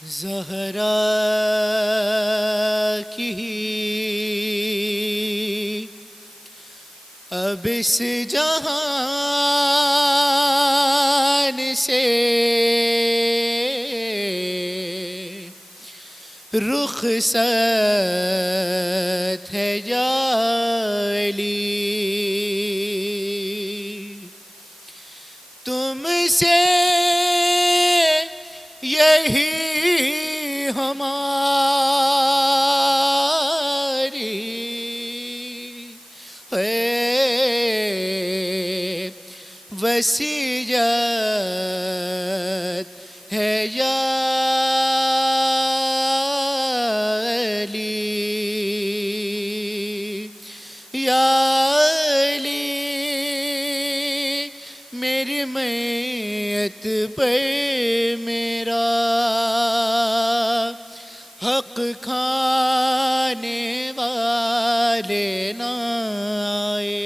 زہرا کی اب اس جہان سے رخصت ہے یا علی، تم سے یہی ہماری وصیت ہے یا علی، یا علی میری میت پر میرا حق کھانے والے نہ آئے،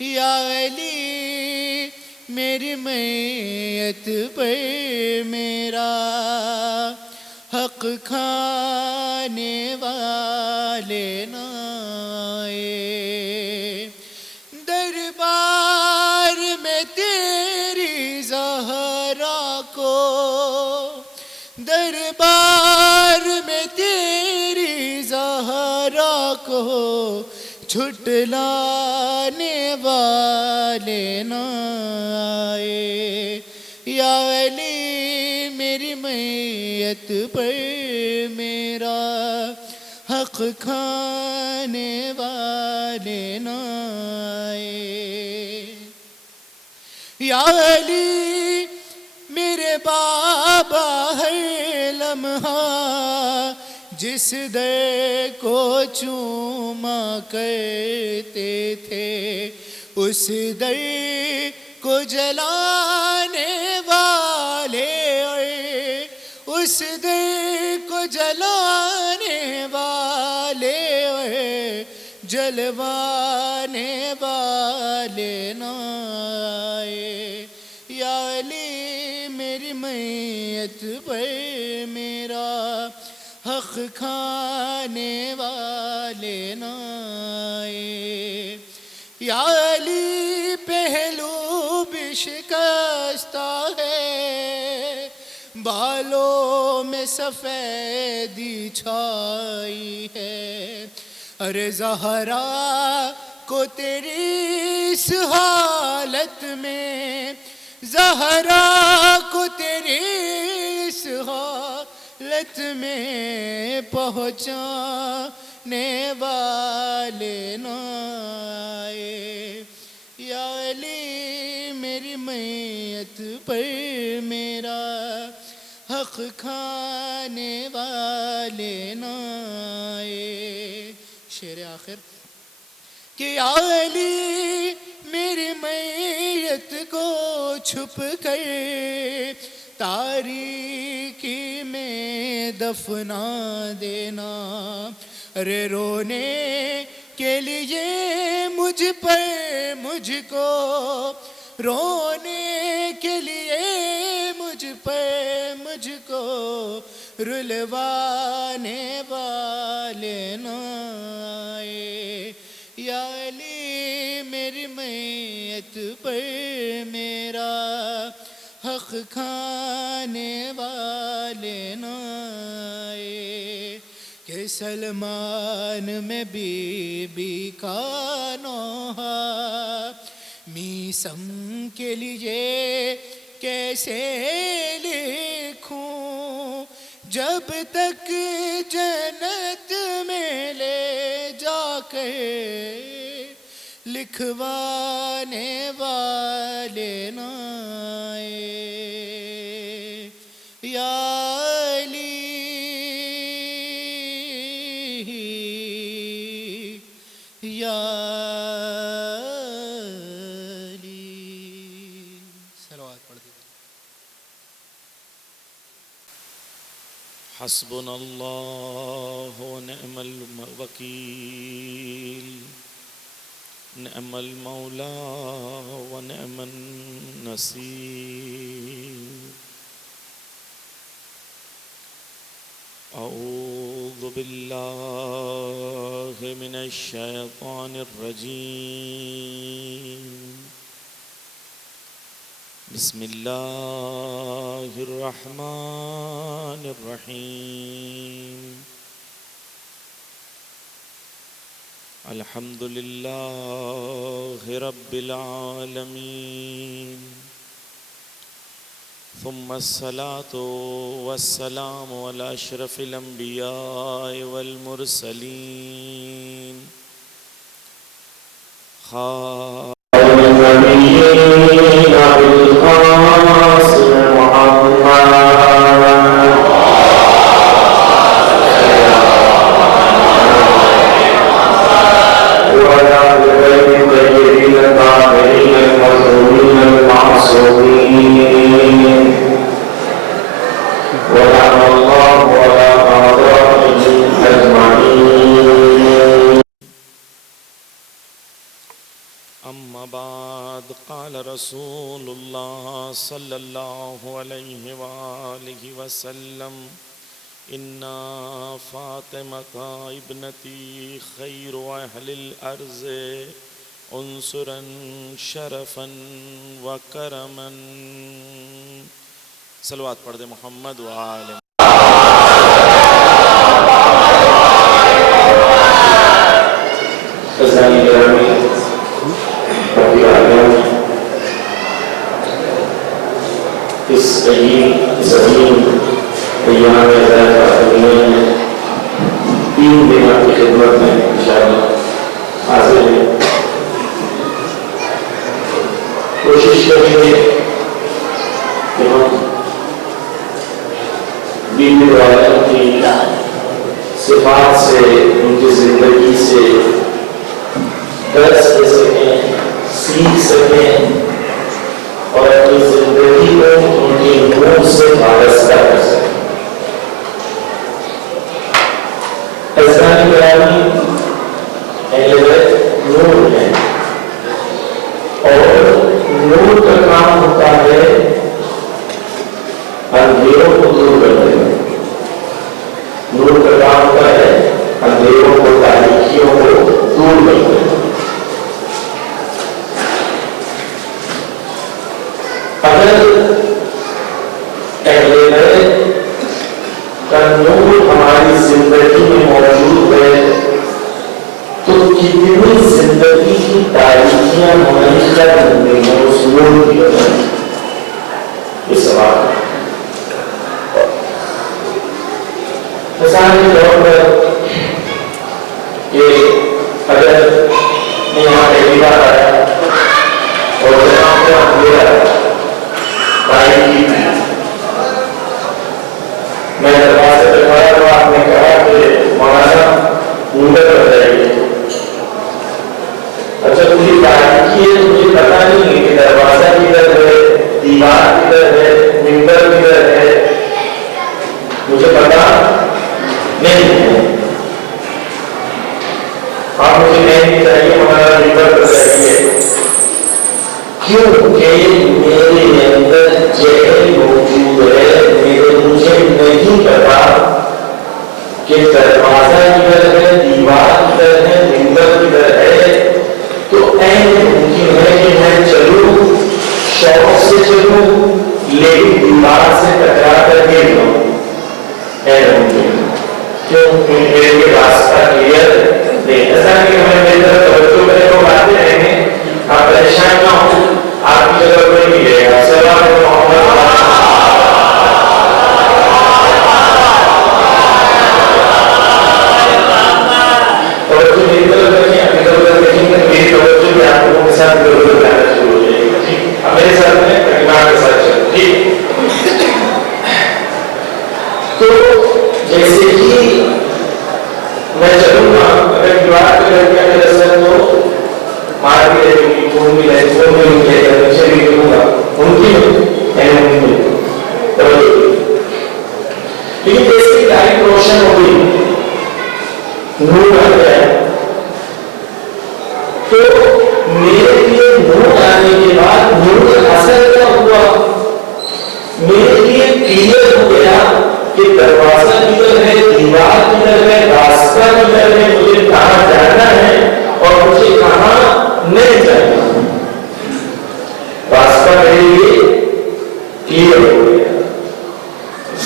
یا علی میری میت پر میرا حق کھانے والے نہ آئے، دربار میں تیری زہرا کو، دربار میں تیری زہرا کو جھٹلانے والے نہ آئے، یا علی میری میت پر میرا حق کھانے والے نہ آئے، یا علی میرے بابا ہر لمحہ جس در کو چوما کرتے تھے، اس در کو جلانے والے، اس در کو جلانے والے جلوانے والے نہ آئے، یا علی میری میت پر میرا حق کھانے والے نہ آئے، یا علی پہلو بھی شکستہ ہے، بالوں میں سفیدی چھائی ہے، ارے زہرا کو تیری اس حالت میں، زہرا کو تیری اس حالت میں پہنچانے والے نہ آئے، یا علی میری میت پر میرا حق کھانے والے نہ آئے۔ شعر آخر کہ یا علی میری میت کو چھپ کر تاریکی میں دفنا دینا، ارے رونے کے لیے مجھ پر مجھ کو، رونے کے لیے مجھ پر مجھ کو رلوانے والے نہ آئے، یا علی میری میت پر میرا حق کھانے والے نہ آئے، کہ سلمان میں بی بی کا نوحہ میسم کے لیے کیسے لکھوں، جب تک جنت میں لے جا کر لکھوانے والے نہ آئے، یا علی یا علی۔ صلوات پڑھ دیجیے۔ حسبنا اللہ ونعم الوکیل، نعم المولا ونعم النصير. أعوذ بالله من الشيطان الرجيم بسم الله الرحمن الرحيم الحمد لله رب العالمين ثم الصلاة والسلام على أشرف الأنبياء والمرسلين أما بعد قال رسول الله صلى الله عليه وآله وسلم إن فاطمة ابنتي خير أهل الأرض عنصرا شرفا وكرما صلوات پڑھ دے محمد وآل اس عظیم ایام میں 3 دن کی خدمت میں انشاءاللہ حاضر ہیں. کوشش کریں گے کہ ہم بیوی والوں کی صفات سے ان کی زندگی سے درس لے سکیں, سیکھ سکیں اور اپنی زندگی کو ان کی نور سے وابستہ کر سکیں. عزیزان گرامی, اہل بیت نور ہے اور نور کا کام ہوتا ہے اندھیروں کو دور کرنے میں. نور کا کام ہوتا ہے اندھیروں کو, تاریکیوں کو دور کرنے میں. اگر اہل بیت کا نور ہماری زندگی میں موجود ہے تو کتنی زندگی کی تاریکیاں ہماری ختم ہو گئی ہیں اس نور کی وجہ سے. یہ سوال ہے. مثال کے طور پر کہ اگر میں یہاں پہلی بار آیا اور جہاں پہ اندھیرا میں دروازے پہ کھڑا تو آپ نے کہا کہ مولانا اندر کر جائیے. اچھا مجھے تاریخی ہے, مجھے پتا نہیں ہے کہ دروازہ کدھر ہے, دیوار کدھر ہے, ممبر کدھر ہے, مجھے پتا نہیں ہے. آپ مجھے نہیں چاہیے ہمارا ممبر کر جائیے کیونکہ میرے اندر جہل موجود ہے. مجھے نہیں پتا کہ دروازہ کدھر ہے, دیوار کدھر ہے, ممبر کدھر ہے. تو این ممکن ہے کہ میں چلوں, شوق سے چلوں, لیکن دیوار سے ٹکرا کر گر جاؤں. این ممکن کیوں, میرے لیے راستہ کلیئر نہیں. ایسا کہ ہمیں میری طرف توجہ کرے تو باتیں رہیں گے, آپ پریشان نہ ہوں, آپ کی جگہ کوئی بھی رہے گا. سلام علیکم محمد تو جیسے کہ میں چلوں گا, اگر دیوار پہ لگ گیا میرا سر تو مار بھی رہے گی, خون بھی رہے, خون بھی نکلے گا, نیچے بھی گروں گا, ممکن ہے ممکن. لیکن جیسے لائٹ روشن ہو گئی, نور آ گیا, تو میرے لیے نور آنے کے بعد نور کا اثر کیا ہوا, میرے لیے کلیئر ہو گیا کہ دروازہ کدھر ہے, دیوار کدھر ہے، راستہ کدھر ہے، مجھے کہاں جانا ہے اور مجھے کہاں نہیں جانا. راستہ میرے لیے کلیئر ہو گیا.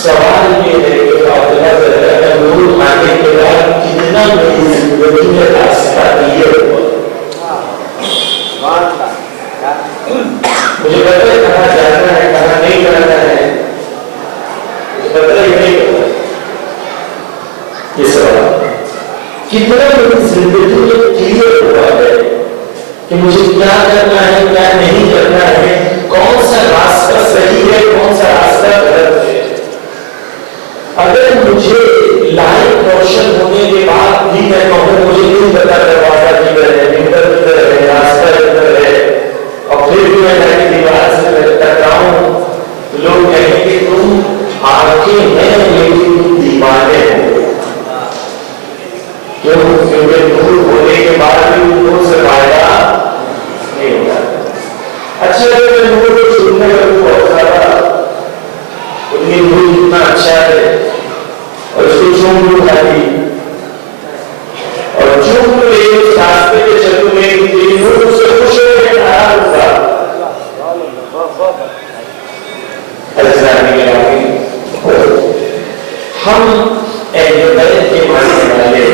سوال یہ ہے کہ فاطمہ زہرا نور آنے کے بعد کتنا میری زندگی میں راستہ کلیئر ہوا. مجھے پتہ ہے کہاں جانا ہے، کہاں نہیں جانا ہے، مجھے پتہ ہی نہیں پتا. یہ سوال کتنا میری زندگی میں کلیئر ہوا ہے کہ مجھے کیا کرنا ہے، کیا نہیں کرنا ہے، کون سا راستہ صحیح ہے، کون سا راستہ غلط ہے. اگر مجھے لائٹ روشن ہونے کے بعد بھی میں کہوں مجھے نہیں پتا دروازہ کدھر ہے، ممبر کدھر ہے، راستہ کدھر ہے، اور پھر بھی میں لائٹ دیوار سے ٹکراؤں، لوگ کہیں کہ تم آنکھیں ہیں لیکن تم دیوانے ہو. کیوں؟ کیونکہ نور ہونے کے بعد بھی نور سے فائدہ نہیں ہوتا. اچھا اگر میں نور کو سننے لگوں بہت زیادہ، ان کی نور اتنا اچھا ہے اور اس کو چوم لوں کھاتی اور چوم لے اس راستے پہ چلوں میں تیری نور اس سے خوش ہو کے ناراض ہوگا. ہم اہل بیت کے ماننے والے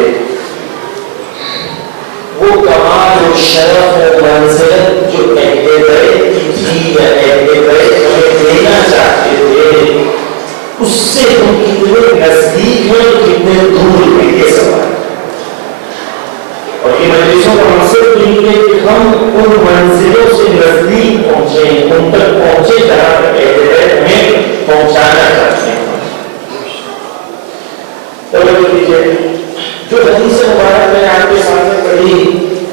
وہ کمال و شرف و منزلت جو اہل بیت کی تھی یا اہل بیت ہمیں دینا چاہتے تھے، اس سے ہم کتنے نزدیک ہیں اور کتنے دور ہیں، یہ سوال. اور یہ مجلسوں کا مقصد نہیں ہے کہ ہم ان منزلوں سے نزدیک پہنچے، ان تک پہنچے جہاں تک اہل بیت ہمیں پہنچانا چاہتے ہیں. جو حدیث مبارک میں آپ کے سامنے پڑھی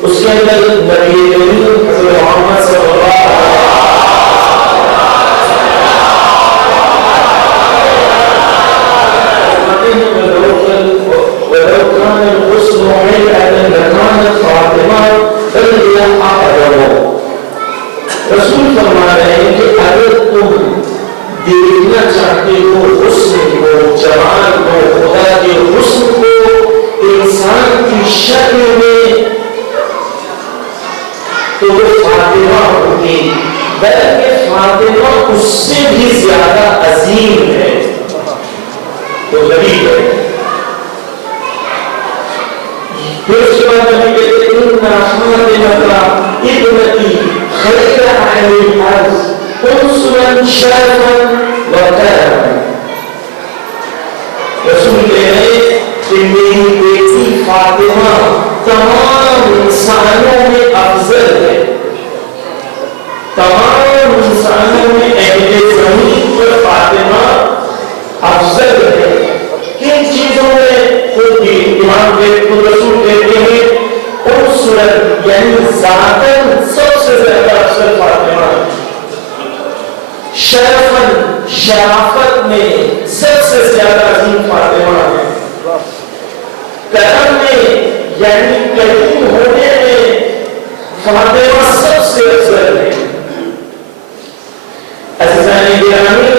اس کے اندر نبی کریم حضرت محمد صلی اللہ رسول فرما رہے ہیں کہ اگر تم دیکھنا چاہتے ہو حسن کو، جمال کو، خدا کے حسن کو انسان کی شکل میں، تو وہ فاطمہ ہوگی. بلکہ فاطمہ اس سے بھی زیادہ عظیم ہے، تو نبی ہے. پھر اس کے بعد نبی کہتے ہیں اِنَّا فاطمۃ ابنتی خیر اہل الارض انصراً شرفاً وکرماً. رسول کہہ رہے کہ میری بیٹی فاطمہ تمام انسانوں میں افضل ہے، تمام انسانوں میں اہل زمین پر فاطمہ افضل ہے. کن چیزوں میں؟ خود امام رسول کہتے ہیں انصراً یعنی ذاتاً سب سے زیادہ افضل فاطمہ ہے، شرفاً شرافت میں سب سے زیادہ عظیم فاطمہ ہے، کرم میں یعنی کریم ہونے میں فاطمہ سب سے افضل ہے. عزیزان گرامی،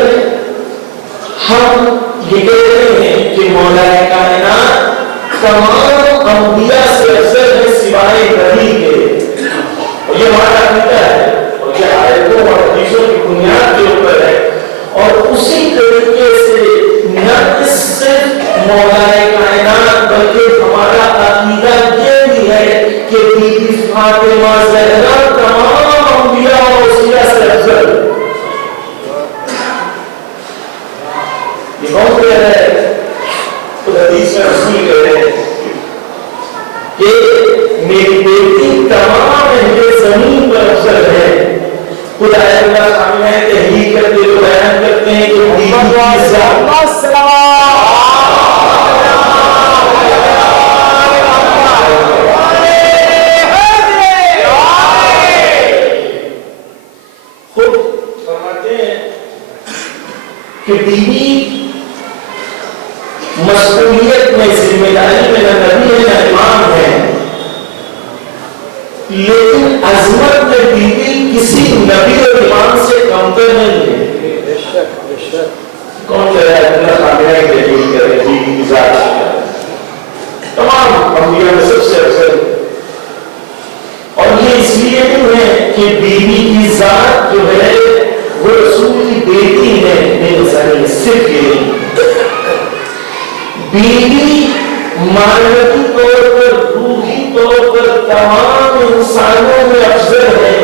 ہم یہ کہتے ہیں کہ مولا کائنات تمام انبیاء سے افضل ہے سوائے نبی کے، اور یہ ہمارا عقیدہ ہے اور یہ آیتوں اور حدیثوں کی بنیاد کے اوپر ہے. اور اسی طریقے سے نہ صرف مولا کائنات بلکہ ہمارا عقیدہ یہ بھی ہے کہ بی بی فاطمہ زہرا تمام انبیاء اور اوصیاء سے افضل. یہ کون کہہ رہا ہے؟ تو حدیث میں رسول کہہ رہے ہیں کہ میری بیٹی تمام اہل زمین پر افضل ہے. خدا اللہ سامنے ہے تحریک کرتے تو بیان کرتے ہیں کہ خود فرماتے ہیں کہ بیوی مسئولیت میں، ذمہ داری میں نہ نبی ہے نہ امام ہے، لیکن عظمت میں بیوی کسی نبی اور امام سے کمتر نہیں ہے. کون کہہ رہا ہے اللہ خامنہ ہی تحقیق کرے بیوی کی ذات بیوی کی ذات جو ہے وہ رسول کی بیٹی ہے، میرے سامنے صرف یہ نہیں، بیوی معنوی طور پر، روحی طور پر تمام انسانوں میں افضل ہے،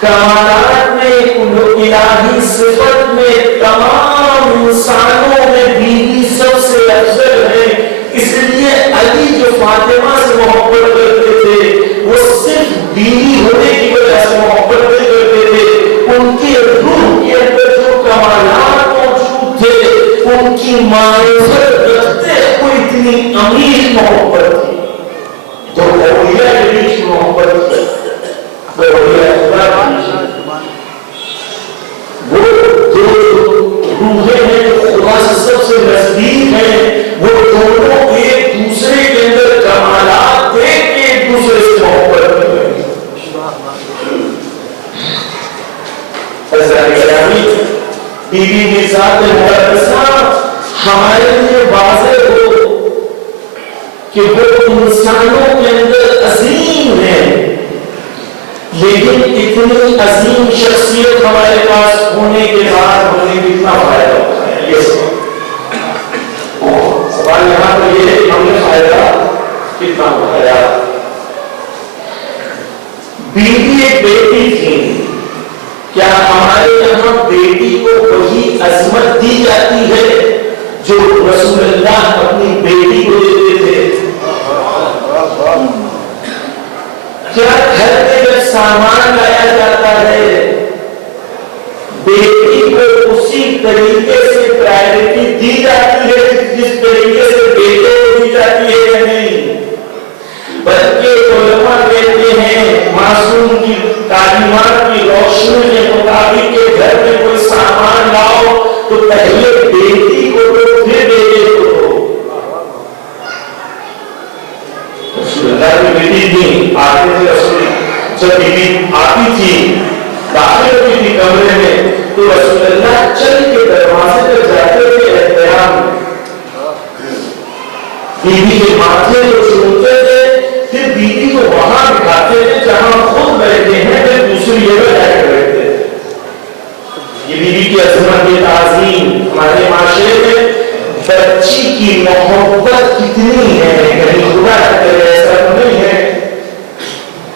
کمالات میں، الہی صفت میں تمام انسانوں میں بیوی سب سے افضل ہے۔ اس لیے علی جو فاطمہ سے محبت کرتے تھے وہ صرف بیوی ہونے کی وجہ سے محبت نہیں کرتے تھے، ان کی روح کے اندر جو کمالات موجود تھے ان کی معرفت رکھتے ہوئے اتنی امیر محبت تھی، جو اولیاء کے بیچ محبت تھی، وہ دو روحیں ہیں جو خدا سے سب سے نزدیک ہیں، وہ دونوں ایک دوسرے کے اندر کمالات دیکھ کے ایک دوسرے سے محبت کرتے ہیں۔ بیوی کے ساتھ مقدسہ ہمارے لیے واضح ہو کہ وہ انسانوں کے اندر عظیم ہے، لیکن اتنی عظیم شخصیت ہمارے پاس ہونے کے بعد ہمیں کتنا فائدہ ہوتا ہے؟ یہ سوال یہاں پر یہ ہے کہ ہم نے فائدہ کتنا اٹھایا؟ بیوی ایک بیٹی تھی، کیا ہمارے یہاں بیٹی کو وہی عظمت دی جاتی ہے جو رسول اللہ اپنی بیٹی کو دیتے تھے؟ کیا گھر میں جب سامان لایا جاتا ہے بیٹی کو اسی طریقے سے پرائیورٹی دی جاتی ہے جس طریقے سے بیٹے کو دی جاتی ہے یا نہیں؟ بلکہ علماء کہتے ہیں معصوم کی تعلیمات کی روشنی کے مطابق کہ گھر میں کوئی سامان لاؤ تو پہلے بیٹی کو تو پھر بیٹے کو دو۔ رسول اللہ کی بیٹی تھی، آتے تھے رسول، جب بیٹی آتی تھی داخل ہوتی تھی کمرے میں تو رسول اللہ چل کے دروازے پر جاتے تھے احترام، بیوی کے ماتھے کو چھوتے تھے، پھر بیوی کو وہاں بٹھاتے تھے جہاں خود بیٹھے ہیں، پھر دوسری جگہ جا کے بیٹھتے تھے۔ یہ بیوی کی عظمت کی تعظیم ہمارے معاشرے میں بچی کی محبت کتنی ہے، کہیں خدا کرے ایسا تو نہیں ہے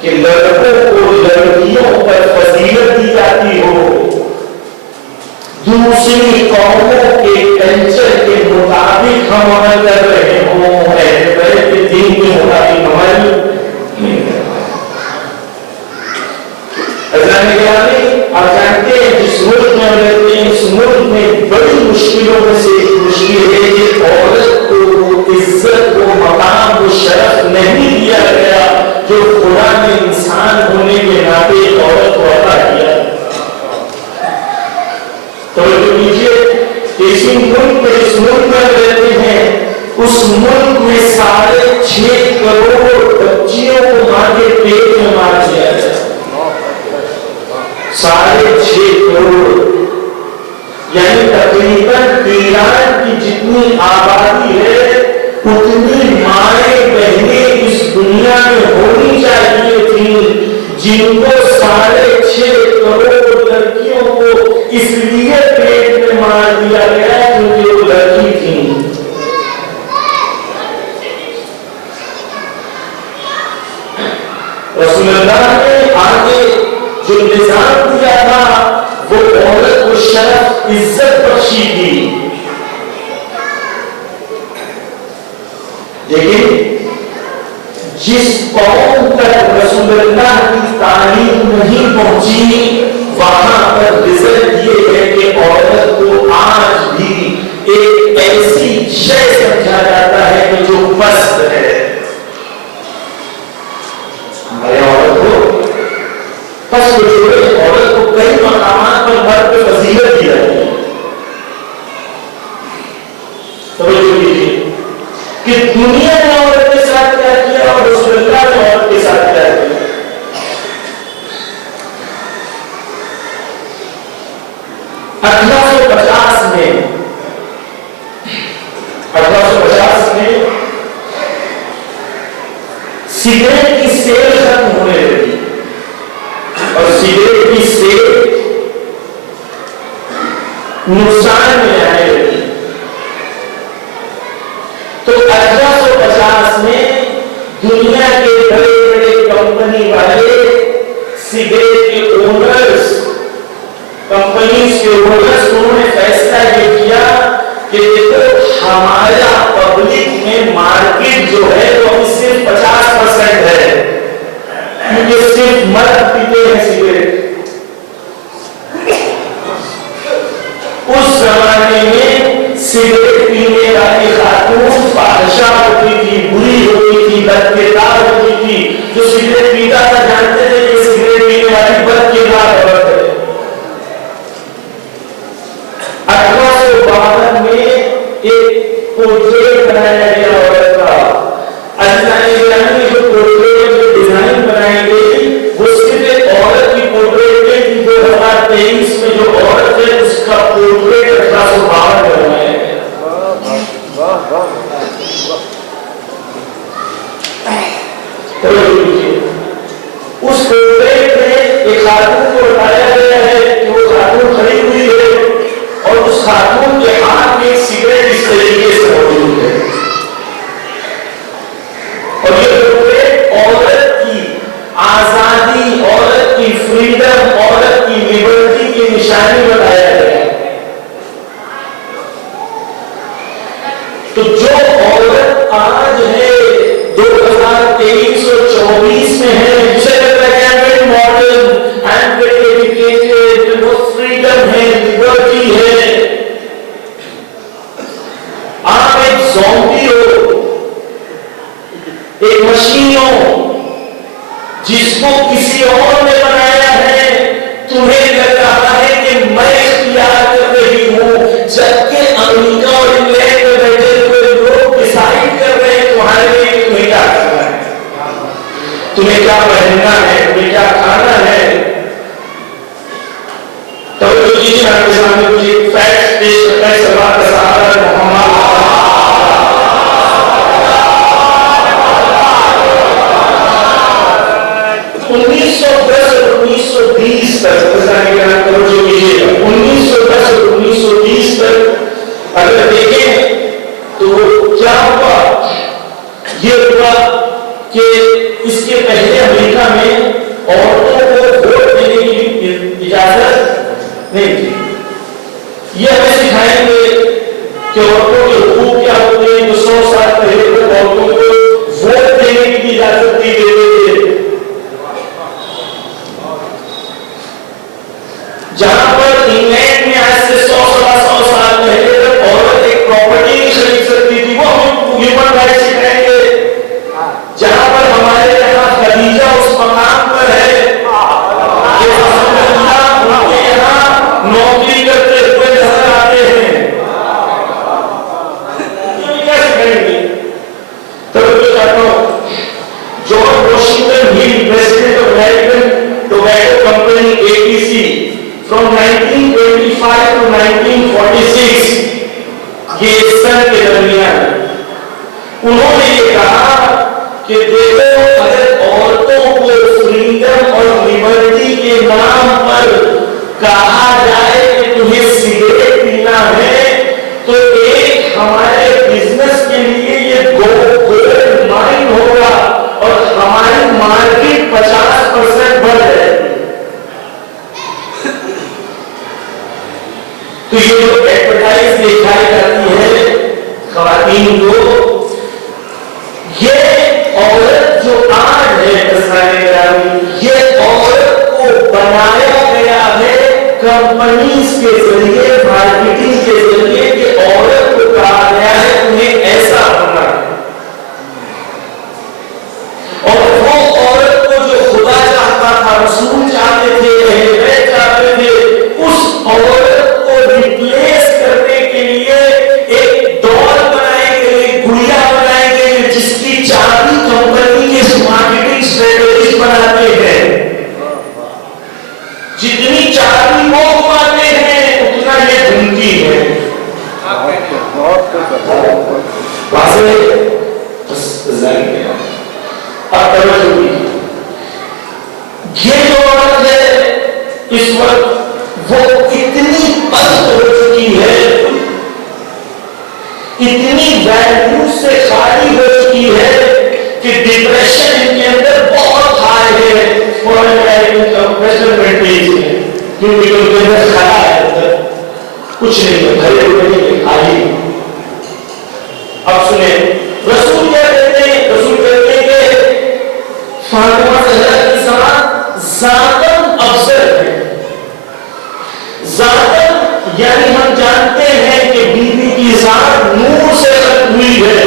کہ لڑکوں کو لڑکیوں پر فضیلت دی جاتی ہو، دوسری قوموں کے کلچر کے مطابق ہم عمل کر رہے ہوں، کے دین کے مطابق عمل نہیں کر رہے۔ آپ جانتے ہیں جس ملک میں ہم رہتے ہیں اس ملک میں بڑی مشکلوں میں سے ایک مشکل ہے کہ عورت کو عزت و مقام و شرف نہیں دیا گیا جو خدا نے انسان ہونے کے ناطے عورت کو عطا کیا۔ توجہ کیجیے، اسی ملک میں اس ملک میں رہتے ہیں، اس ملک میں 6.5 کروڑ بچیوں کو ماں کے پیٹ میں مار دیا گیا، 6.5 کروڑ، یعنی تقریباً ایران کی جتنی آبادی ہے اتنی مائیں بہنیں اس دنیا میں ہونی چاہیے تھیں جن کو 6.5 کروڑ لڑکیوں کو اس لیے پیٹ میں مار دیا گیا کیونکہ وہ لڑکی تھیں۔ رسول اللہ نے آگے جو نظام دیا تھا وہ عورت کو شرف عزت بخشی تھی، لیکن جس قوم تک رسول اللہ کی تعلیم نہیں پہنچی وہاں پر رزلٹ یہ ہے کہ عورت کو آج بھی ایک ایسی شے سمجھا جاتا ہے کہ جو پست ہے۔ ہمارے عورت کو پست چھوڑے، عورت کو کئی مقامات پر مرد پہ فضیلت دی جاتی ہے۔ توجہ کیجیے کہ دنیا نے عورت کے ساتھ کیا کیا اور رسول اللہ نے عورت کے ساتھ کیا کیا۔ 1850 میں سگریٹ کی سیل ختم ہونے لگی، نقصان میں آنے لگی. تو 1850 میں دنیا کے بڑے بڑے کمپنی والے سگریٹ کے اونرز کمپنیز کے اونرز انہوں نے فیصلہ یہ کیا کہ دیکھو ہمارا پبلک میں مارکیٹ جو ہے وہ صرف 50% ہے کیونکہ صرف مرد پیتے ہیں سگریٹ. اس زمانے میں سگریٹ پینے والی خاتون فاحشہ ہوتی تھی, بری ہوتی تھی, بدکردار ہوتی تھی. جو سگریٹ پیتا تھا جانتے تھے کہ سگریٹ پینے والی بدکردار عورت ہے. 1852 میں ایک پورٹریٹ بنایا گیا عورت کا. جو پورٹریٹ جو ڈیزائن بنائی گئی وہ صرف ایک عورت کی پورٹریٹ ہے. 2023 میں جو عورت ہے اس کا پورٹریٹ 1852 میں بنایا گیا. اس پورٹریٹ میں ایک خاتون کو بتایا گیا ہے کہ وہ خاتون کھڑی ہوئی ہے اور اس خاتون کے ہاتھ میں ایک سگریٹ اس طریقے سے موجود ہے. اور یہ پورٹریٹ عورت کی آزادی, عورت کی فریڈم, عورت کی لبرٹی کی نشانی بتایا گیا ہے. تو جو عورت آج ہے 2023 اور 24 میں ہے, جسے کہتا ہے کہ ماڈرن اینڈ ایجوکیٹڈ, وہ فریڈم ہے, لبرٹی ہے. آپ ایک زومبی ہو, ایک مشین ہو جس کو کسی اور نے بنایا ہے. تمہیں لگ رہا ہے کہ میں اختیار کر رہی ہوں, جبکہ امریکہ اور انگلینڈ میں بیٹھے ہوئے لوگ ڈیسائیڈ کر رہے ہیں تمہارے لیے تمہیں کیا کرنا ہے, تمہیں کیا پہننا ہے, تمہیں کیا کھانا ہے. تو کیجیے آپ کے سامنے مجھے فیکٹس پیش کرتا ہے. سلمان کا سہارا محمد 1910 اور 1920 تک 1910 اور 1920 تک اگر دیکھیں تو کیا ہوا. یہ ہوا کہ اس کے پہلے امریکہ میں عورتوں کو ووٹ دینے کی اجازت نہیں تھی. یہ ہمیں سکھائیں گے کہ عورتوں کے حقوق کیا ہوتے ہیں. جو 100 سال پہلے تک عورتوں کو ووٹ دینے کی بھی اجازت نہیں دیتے تھے. جہاں پر انگلینڈ میں آج سے 100 سال پہلے تک عورت ایک پراپرٹی نہیں خرید سکتی تھی, وہ ہم ہیومن رائٹس سکھائیں گے. جہاں پر ہمارے یہاں خدیجہ اس مقام پر ہے کہ رسول اللہ ان کے یہاں نوکری کرتے ہوئے نظر آتے ہیں. یہ کیا سکھائیں گے؟ توجہ چاہتا ہوں. جارج واشنگٹن ہل, president of American tobacco company ATC from 1925 to 1946 یہ سن کے درمیان انہوں نے یہ کہا کہ دیکھو اگر عورتوں کو فریڈم اور لیبرٹی کے نام پر کہا جائے کہ تمہیں سگریٹ پینا ہے تو ایک ہمارے بزنس کے لیے یہ گولڈ مائن ہوگا اور ہماری مارکیٹ 50% بڑھ جائے گی. تو یہ جو ایڈورٹائز دکھائی جاتی ہے خواتین کو, یہ عورت جو آج ہے یہ عورت کو بنایا گیا ہے کمپنیز کے ذریعے, مارکیٹنگ کے ذریعے, کہ عورت کو کہا گیا ہے تمہیں ایسا ہونا ہے. اور وہ عورت کو جو خدا چاہتا تھا, رسول چاہتے تھے, اہل بیت چاہتے تھے, اس عورت کو ریپلیس کرنے کے لیے ایک ڈال بنائے گئے, گڑیا بنائے گئے, جس کی چابی کمپنی کے مارکیٹنگ اسٹریٹجی بناتے ہیں. جتنی چابی وہ گھماتے ہیں اتنا یہ ویلیوز سے خالی ہو چکی ہے کہ ڈپریشن ان کے اندر بہت ہائی ہے، کیونکہ ان کے اندر کھڑا ہے، کچھ نہیں ہے، کھڑے ہوئے نہیں خالی۔ اب سنیں رسول کیا کہتے ہیں؟ رسول کہتے ہیں کہ فاطمہ زہرا کی ذات ذاتاً افضل ہے۔ ذاتاً یعنی ہم جانتے ہیں کہ بی بی کی ذات نور سے خلق ہوئی ہے،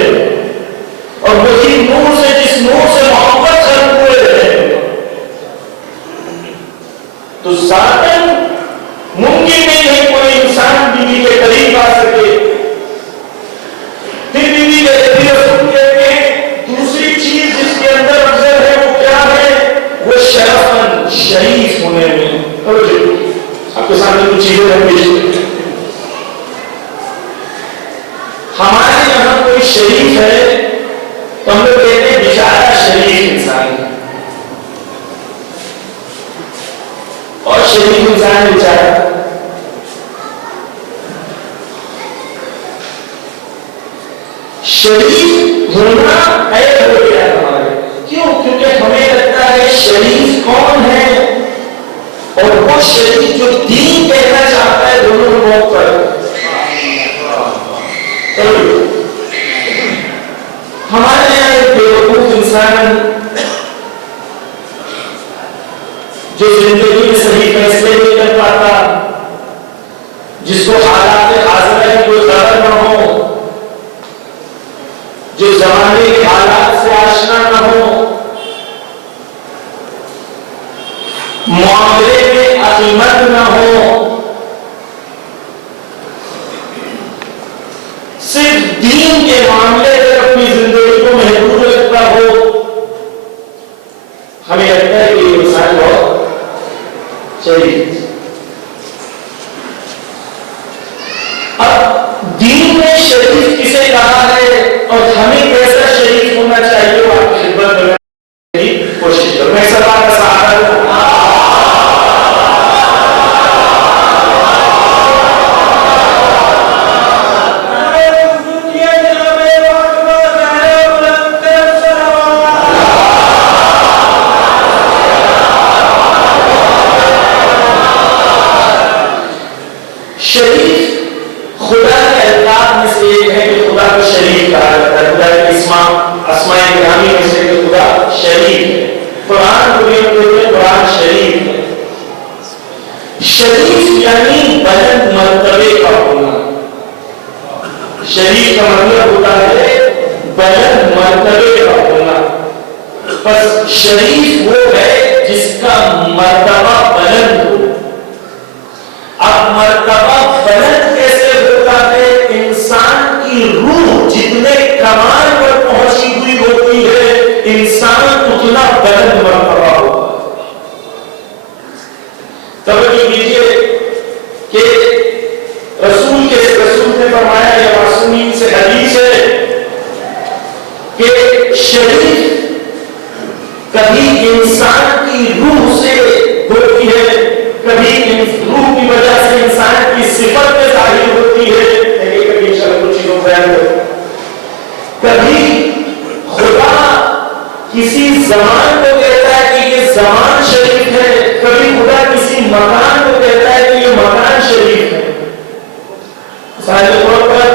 اور وہی نور سے جس نور سے محمد خلق ہوئے ہیں، تو ذاتاً ممکن نہیں ہے کوئی انسان بی بی کے قریب آ سکے۔ پھر بی بی کے رسول کہتے ہیں دوسری چیز جس کے اندر افضل ہے وہ کیا ہے؟ وہ شرفاً شریف ہونے میں۔ آپ کے سامنے کچھ چیزیں ہیں پیش کریں۔ ہمارے یہاں کوئی شریف ہے تو ہم لوگ کہتے ہیں بیچارہ شریف انسان ہے، اور شریف انسان بیچارہ۔ شریف ہونا عیب ہو گیا ہمارے، کیوں؟ کیونکہ ہمیں لگتا ہے شریف کون ہے اور وہ شریف جو دین کہنا چاہتا ہے، دونوں میں بہت فرق ہے۔ ہمارے یہاں ایک بیوقوف انسان جو زندگی میں صحیح فیصلے نہیں کر پاتا، جس کو حالات حاضرہ کی کوئی خبر نہ ہو، جو زمانے کے حالات سے آشنا نہ ہو، معاملے میں عقیمت نہ ہو، صرف دین کے معاملے میں اپنی زندگی کو محدود رکھتا ہو، ہمیں لگتا ہے کہ یہ انسان بہت شریف۔ اب دین میں شریف کسے کہا ہے اور ہمیں کیسا شریف ہونا چاہیے، وہ آپ کی خدمت کرنے کی کوشش کروں۔ میں سوال کا سہارا دوں۔ شریف خدا کے القاب میں سے ایک ہے کہ خدا کو شریف کہا جاتا ہے، خدا کے اسماء گرامی میں سے کہ خدا شریف ہے۔ قرآن کو یہ کہتے ہیں قرآن شریف ہے۔ شریف یعنی بلند مرتبے کا ہونا۔ شریف کا مطلب ہوتا ہے بلند مرتبے کا ہونا۔ بس شریف وہ ہے جس کا مرتبہ بلند ہو۔ اب مرتبہ بلند کیسے ہوتا ہے؟ انسان کی روح جتنے کمال پر پہنچی ہوئی ہوتی ہے، انسان اتنا بلند مرتبہ ہوتا ہے۔ توجہ کیجیے کہ رسول نے فرمایا، یا معصومین سے حدیث ہے کہ شریف کبھی انسان کی روح سے ہوتی ہے، کبھی روح کی وجہ سے انسان کی صفت میں ظاہر ہوتی ہے، کبھی خدا کسی زمان کو کہتا ہے کہ یہ زمان شریف ہے، کبھی خدا کسی مکان کو کہتا ہے کہ یہ مکان شریف ہے۔ مثال کے طور پر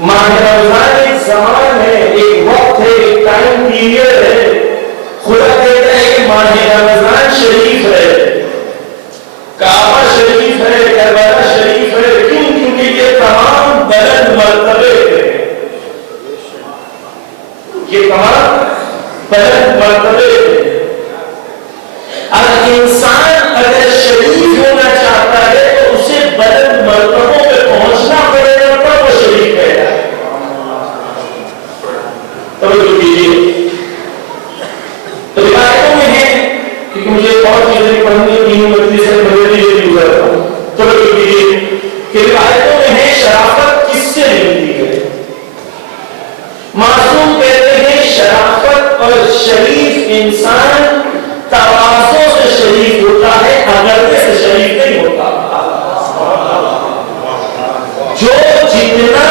ماہ رمضان ایک زمان ہے، ایک وقت ہے، ایک ٹائم پیریڈ ہے۔ خدا کہتا ہے کہ ماہ رمضان شریف ہے، کعبہ شریف ہے، کربلا شریف ہے۔ کیوں؟ کیونکہ یہ تمام بلند مرتبے ہیں، یہ تمام بلند مرتبے ہیں۔ انسان اگر شریف ہونا چاہتا ہے تو اسے بلند مرتبوں پہ پہنچنا پڑے گا، تب وہ شریف کہتا ہے۔ توجہ کیجیے، روایتوں میں ہے، کیونکہ مجھے بہت چیزیں پڑھنے کی مجلس سے بغیر یہ بھی گزرتا ہوں۔ توجہ کیجیے کہ روایتوں میں ہے شرافت کس سے ملتی ہے؟ معصوم کہتے ہیں شرافت اور شریف انسان تواضع سے شریف ہوتا ہے، اگرتے سے شریف نہیں ہوتا۔ جو جتنا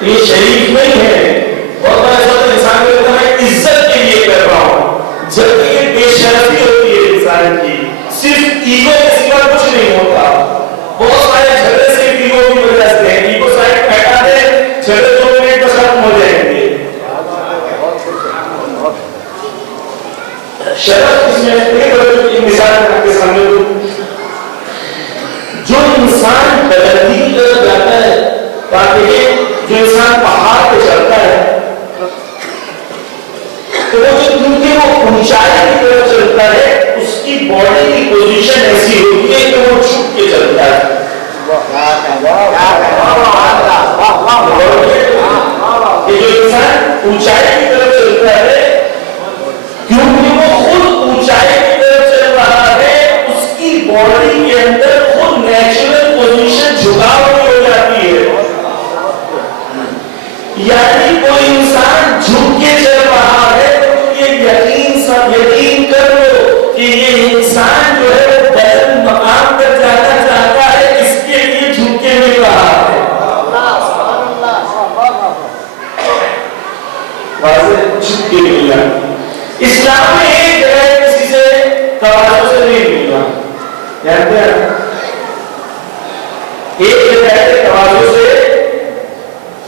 یہ شریف نہیں ہے. بہت بڑا ایسا تو انسان کہتا ہے میں عزت کے لیے کر رہا ہوں، جبکہ یہ بے شرفی ہوتی ہے انسان کی. صرف ایگو کے سوا کچھ نہیں ہوتا. بہت سارے جھگڑے صرف ایگو کی وجہ سے ہیں. ایگو سائڈ ہٹا دے، جھگڑے 2 منٹ میں ختم ہو جائیں گے. شرف اس میں ایک مثال آپ کے سامنے دوں. جو انسان بلندی پر جاتا ہے، تاکہ جو انسان پہاڑ پہ چڑھتا ہے تو وہ جو کیونکہ وہ اونچائی کی طرف چلتا ہے، اس کی باڈی کی پوزیشن ایسی ہوتی ہے کہ وہ جھک کے چلتا ہے. یہ جو انسان اونچائی کی طرف چلتا ہے، کیونکہ وہ خود اونچائی کی طرف چل رہا ہے، اس کی باڈی کے اندر خود نیچرل پوزیشن جھکاؤ کی ہو جاتی ہے. یعنی کوئی انسان جھک کے چل رہا ہے تو یہ یقین کر لو کہ یہ انسان جو ہے وہ بلند مقام پر جانا چاہتا ہے، اس کے لیے جھک کے مل رہا ہے. جھک کے مل رہا ہے. اسلام میں ایک جگہ کسی سے تواضع سے نہیں ملنا، جانتے ہیں ایک جگہ تواضع سے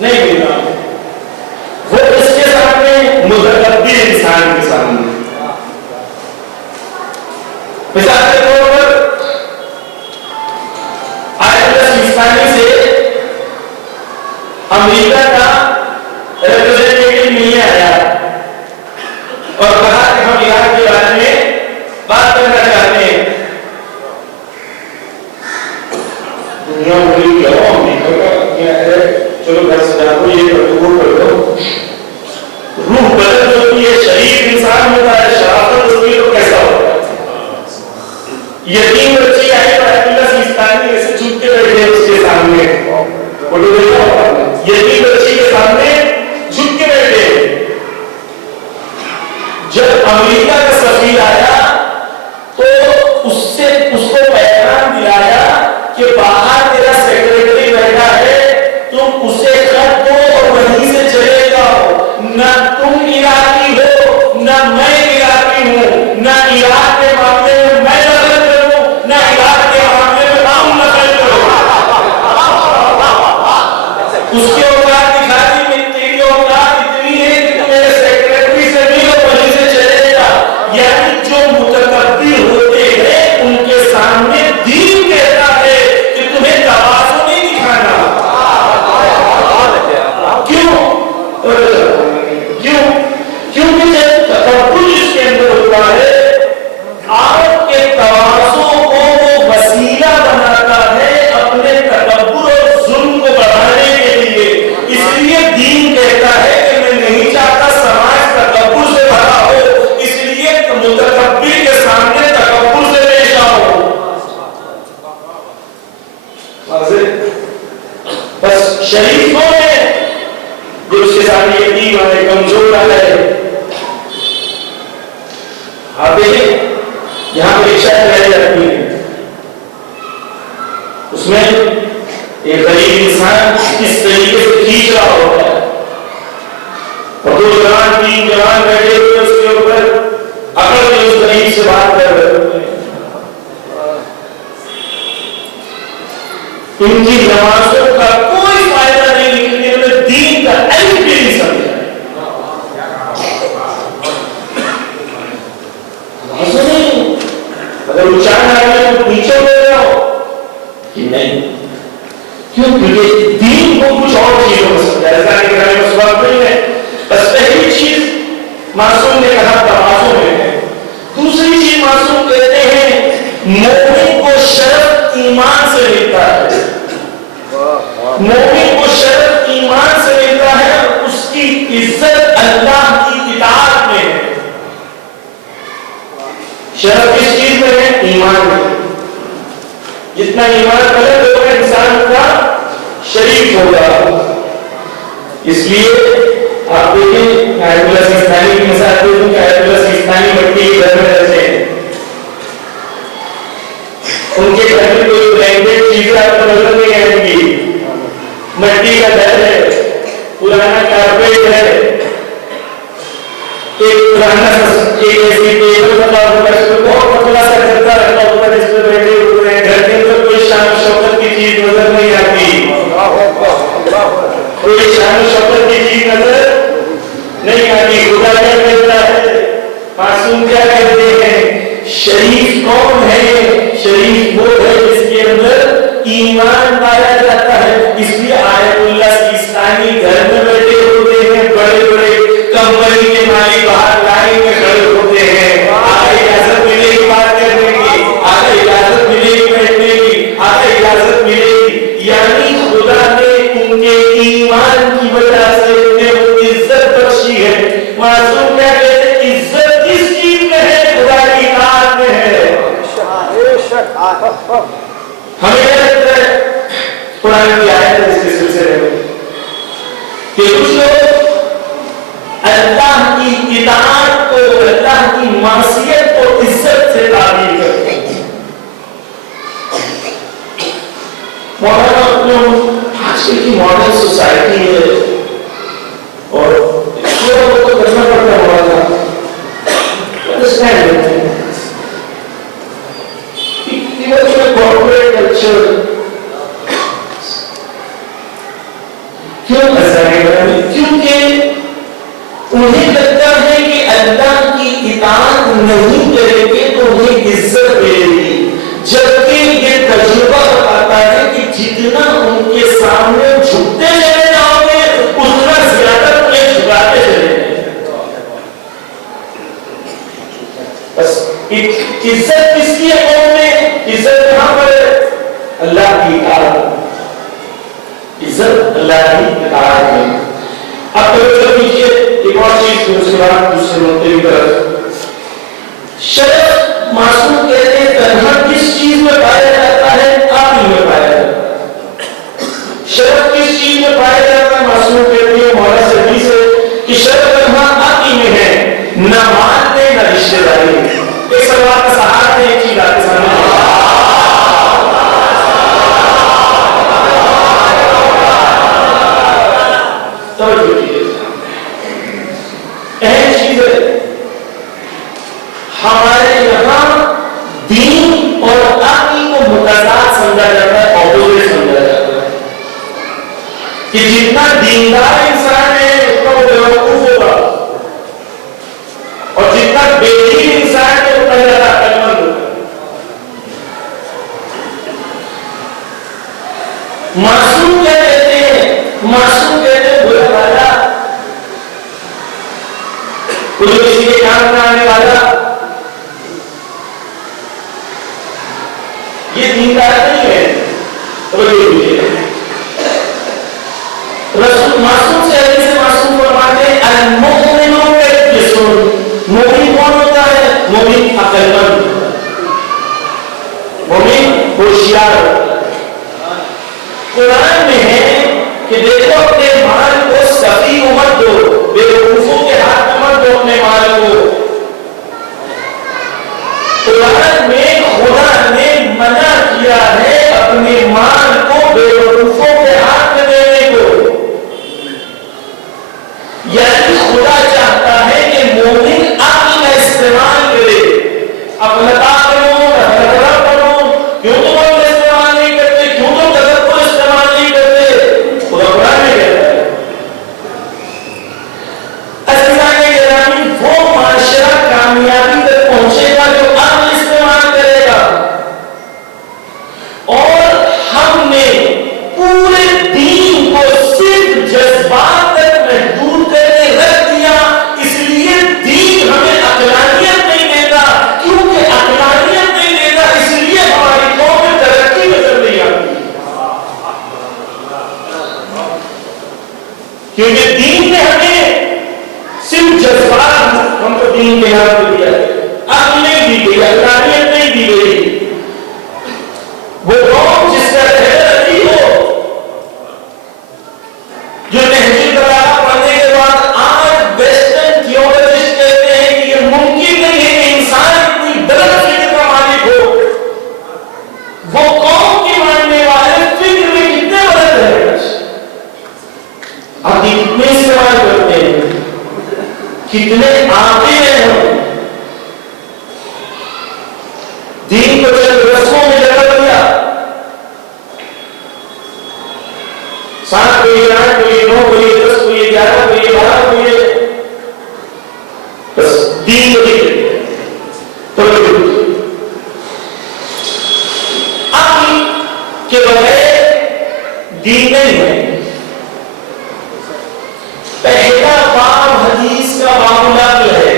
نہیں ملنا. وہ اس کے سامنے متکبر انسان کے سامنے. مثال کے طور پر آیت اللہ سیستانی سے امریکہ کا ریپرزینٹیٹیو نہیں آیا اور کہا کہ ہم عراق کے بارے میں بات کرنا چاہتے ہیں. دنیا بولی کہ امریکہ کا کیا ہے، چلو گھر سے جاؤ یہ کر دو وہ کر دو. روح بدل ہوتی ہے، شریف انسان ہوتا ہے، شرافت ہوتی ہے تو کیسا ہوتا ہے. یتیم بچی آئی تو آیت اللہ سیستانی ایسے جھک کے بیٹھے اس کے سامنے، فوٹو دیکھا ہوگا، یتیم بچی کے سامنے جھک کے بیٹھے. جب امریکہ کا سفیر آیا تو اس کو پیغام دلایا کہ باہر تیرا سیکریٹری بیٹھا ہے، تم اسے خط دو اور وہیں سے چلے جاؤ. نہ تم عراقی ہو، نہ میں عراقی ہوں، نہ عراق کے معاملے میں میں دخل کروں، نہ عراق کے معاملے میں تم دخل کرو. اس کے اوقات دکھا دی کہ تیری اوقات اتنی ہے کہ تم میرے سیکریٹری سے ملو وہیں سے چلے جا. یعنی جو متکبر ہوتے ہیں ان کے سامنے دین کہتا ہے کہ تمہیں تواضع نہیں دکھانا. کیونکہ جب تکبر اس کے اندر ہوتا ہے، آپ کے تواضع کو وہ وسیلہ بناتا ہے اپنے تکبر اور ظلم کو بڑھانے کے لیے. اس لیے دین کہتا ہے کہ میں نہیں چاہتا سماج تکبر سے بھرا ہو، اس لیے متکبر کے سامنے تکبر سے پیش آؤ. بس شریف کون ہے؟ جو اس کے سامنے یتیم والے کمزور والے. آپ دیکھیں یہاں پہ ایک شاید رہ جاتی ہے، اس میں ایک غریب انسان کس طریقے سے کھینچ رہا ہوتا ہے اور 2 جوان 3 جوان بیٹھے ہوئے اس کے اوپر اکڑ کے اس غریب سے بات کر رہے ہوتے ہیں. ان کی نمازوں کا کوئی فائدہ نہیں، لیکن انہوں نے دین کا علم بھی نہیں سمجھا. اگر اچھان آ گیا تو نیچے ہو جاؤ کہ نہیں. کیوں؟ کیونکہ دین کو کچھ اور چیزوں میں سمجھا. ایسا نہیں کرنے کا سبب نہیں ہے. بس پہلی چیز معصوم نے کہا تواضع میں ہے. دوسری چیز معصوم کہتے ہیں مومن کو شرف ایمان سے ملتا ہے. مومن کو شرف ایمان سے ملتا ہے اور اس کی عزت اللہ کی اطاعت میں ہے. شرف کس چیز میں ہے؟ ایمان میں. جتنا ایمان بلند ہوگا انسان کا شریف ہوگا. اس لیے آپ دیکھیں آیت اللہ سیستانی کی مثال دوں کہ آیت اللہ سیستانی مٹی کے گھر میں رہتے ہیں. ان کے گھر میں کوئی برانڈیڈ چیزیں آپ کو نظر نہیں آئیں گی. مٹی کا گھر ہے، ایک ایسی ٹیبل بنا ہوا ہے، بہت پتلا سا گدا رکھا ہوا ہے جس پہ بیٹھے ہوئے ہیں، گھر کے اندر کوئی شان و شوکت کی چیز نظر نہیں آتی، کوئی شان و شوکت کی چیز نظر نہیں آتی. خدا کیا کہتا ہے، معصوم کیا کہتے ہیں، شریف کون ہے؟ شریف وہ ہے جس کے اندر ایمان پایا جاتا ہے. اس لیے آیت اللہ سیستانی گھر میں بیٹھے ہوتے ہیں، بڑے بڑے کمپنی کے مالک باہر لائن میں کھڑے ہوتے ہیں، آگے اجازت ملے گی بات کرنے کی، آگے اجازت ملے گی بیٹھنے کی، آگے اجازت ملے گی. یعنی خدا نے ان کے ایمان کی وجہ سے انہیں وہ عزت بخشی ہے. معصوم کیا کہتے ہیں، عزت کس چیز میں ہے؟ خدا کی اطاعت میں ہے. ہمیں لگتا ہے قرآن کی آیت ہے اس کے سلسلے میں کہ کچھ لوگ اللہ کی اطاعت کو، اللہ کی معصیت کو عزت سے تعبیر کرتے ہیں. آج کل کی ماڈرن سوسائٹی ہے اور لوگوں کو کرنا پڑتا ہوگا کارپوریٹ کلچر کیوں ایسا ہے؟ کیونکہ انہیں لگتا ہے کہ اللہ کی اطاعت نہیں کریں گے تو انہیں عزت ملے گی، جبکہ یہ تجربہ بتاتا ہے کہ جتنا ان کے سامنے جھکتے چلے جاؤ گے اتنا زیادہ انہیں جھکاتے چلے گے. بس عزت کس کی ہے؟ قوم میں عزت کہاں پر ہے؟ اللہ کی اطاعت. عزت اللہ کی اطاعت ہے. اب تو دیکھیے ایک اور چیز پھر اس کے بعد دوسرے نقطے کی طرف شرف. معصوم کہتے ہیں تنہا کس چیز میں پایا جاتا ہے؟ عقل میں پایا جاتا ہے. شرف کس چیز میں پایا جاتا ہے؟ معصوم کہتے ہیں مولا سے حدیث ہے کہ شرف تنہا عقل میں ہے، نہ مال میں نہ رشتہ داری میں. ایک سوال کا سہارا ہے، ایک چیز آپ کے سامنے اہم چیز ہے. ہمارے یہاں دین اور عقل کو متضاد سمجھا جاتا ہے، اپوزٹ سمجھا جاتا ہے کہ جتنا دیندار انسان ہے اتنا وہ بیوقوف ہوگا اور جتنا بے دین انسان ہے اتنا زیادہ عقل مند ہوگا. معصوم کیا کہتے ہیں؟ معصوم کہتے ہیں برا والا، کوئی کسی کے کام نہ آنے والا، یہ دیندار نہیں ہے. رسول معصوم سے حدیث معصوم فرماتے ہیں المؤمن کالجسر. مومن کون ہوتا ہے؟ مومن عقل مند ہوتا ہے، مومن ہوشیار ہوتا ہے. قرآن میں ہے کہ دیکھو اپنے مال کو سفیہ مت دو، بے وقوفوں کے ہاتھ میں مت دو اپنے مال کو. قرآن میں خدا نے منع کیا ہے اپنے مال کو بے وقوفوں کے ہاتھ میں دینے کو. یعنی خدا چاہتا ہے کہ مومن عقل کا استعمال کرے. اب لتا کرو ہرا کرو، کیوں تم عقل استعمال نہیں کرتے؟ کیوں تم غضب کو استعمال نہیں کرتے؟ خدا قرآن میں کہتا ہے. عزیزان گرامی، وہ معاشرہ کامیابی تک پہنچے گا جو عقل استعمال کرے گا. اور ہم نے پورے دین کو صرف جذبات تک محدود کر کے رکھ دیا. اس لیے دین ہمیں عقلانیت نہیں دیتا. کیونکہ عقلانیت نہیں دیتا اس لیے ہماری قوم میں ترقی نظر نہیں آتی. کیونکہ دین نے ہمیں صرف جذبات، ہم کو دین کے نام پہ دیا ہے، عقل نہیں دی گئی، عقلانیت نہیں دی گئی. وہ قوم جس کا رہتی ہو، جو نہجی بلاغہ پڑھنے کے بعد آج ویسٹرن تھیولوجسٹ کہتے ہیں کہ یہ ممکن نہیں ہے کہ انسان اتنی غلط فکر کا مالک ہو. وہ قوم کے ماننے والے فکر میں کتنے غلط ہے، اب کتنے استعمال کرتے ہیں. کتنے آگے ہیں ہم. دین کو چند رسموں میں جگہ دیا. 7 کو یہ 8 کو یہ 9 کو یہ 10 کو یہ 11 کو یہ 12 کو یہ بس دین کو دیکھ لیا. کے بغیر دین نہیں ہے. پہلا باب حدیث کا معاملہ ہے.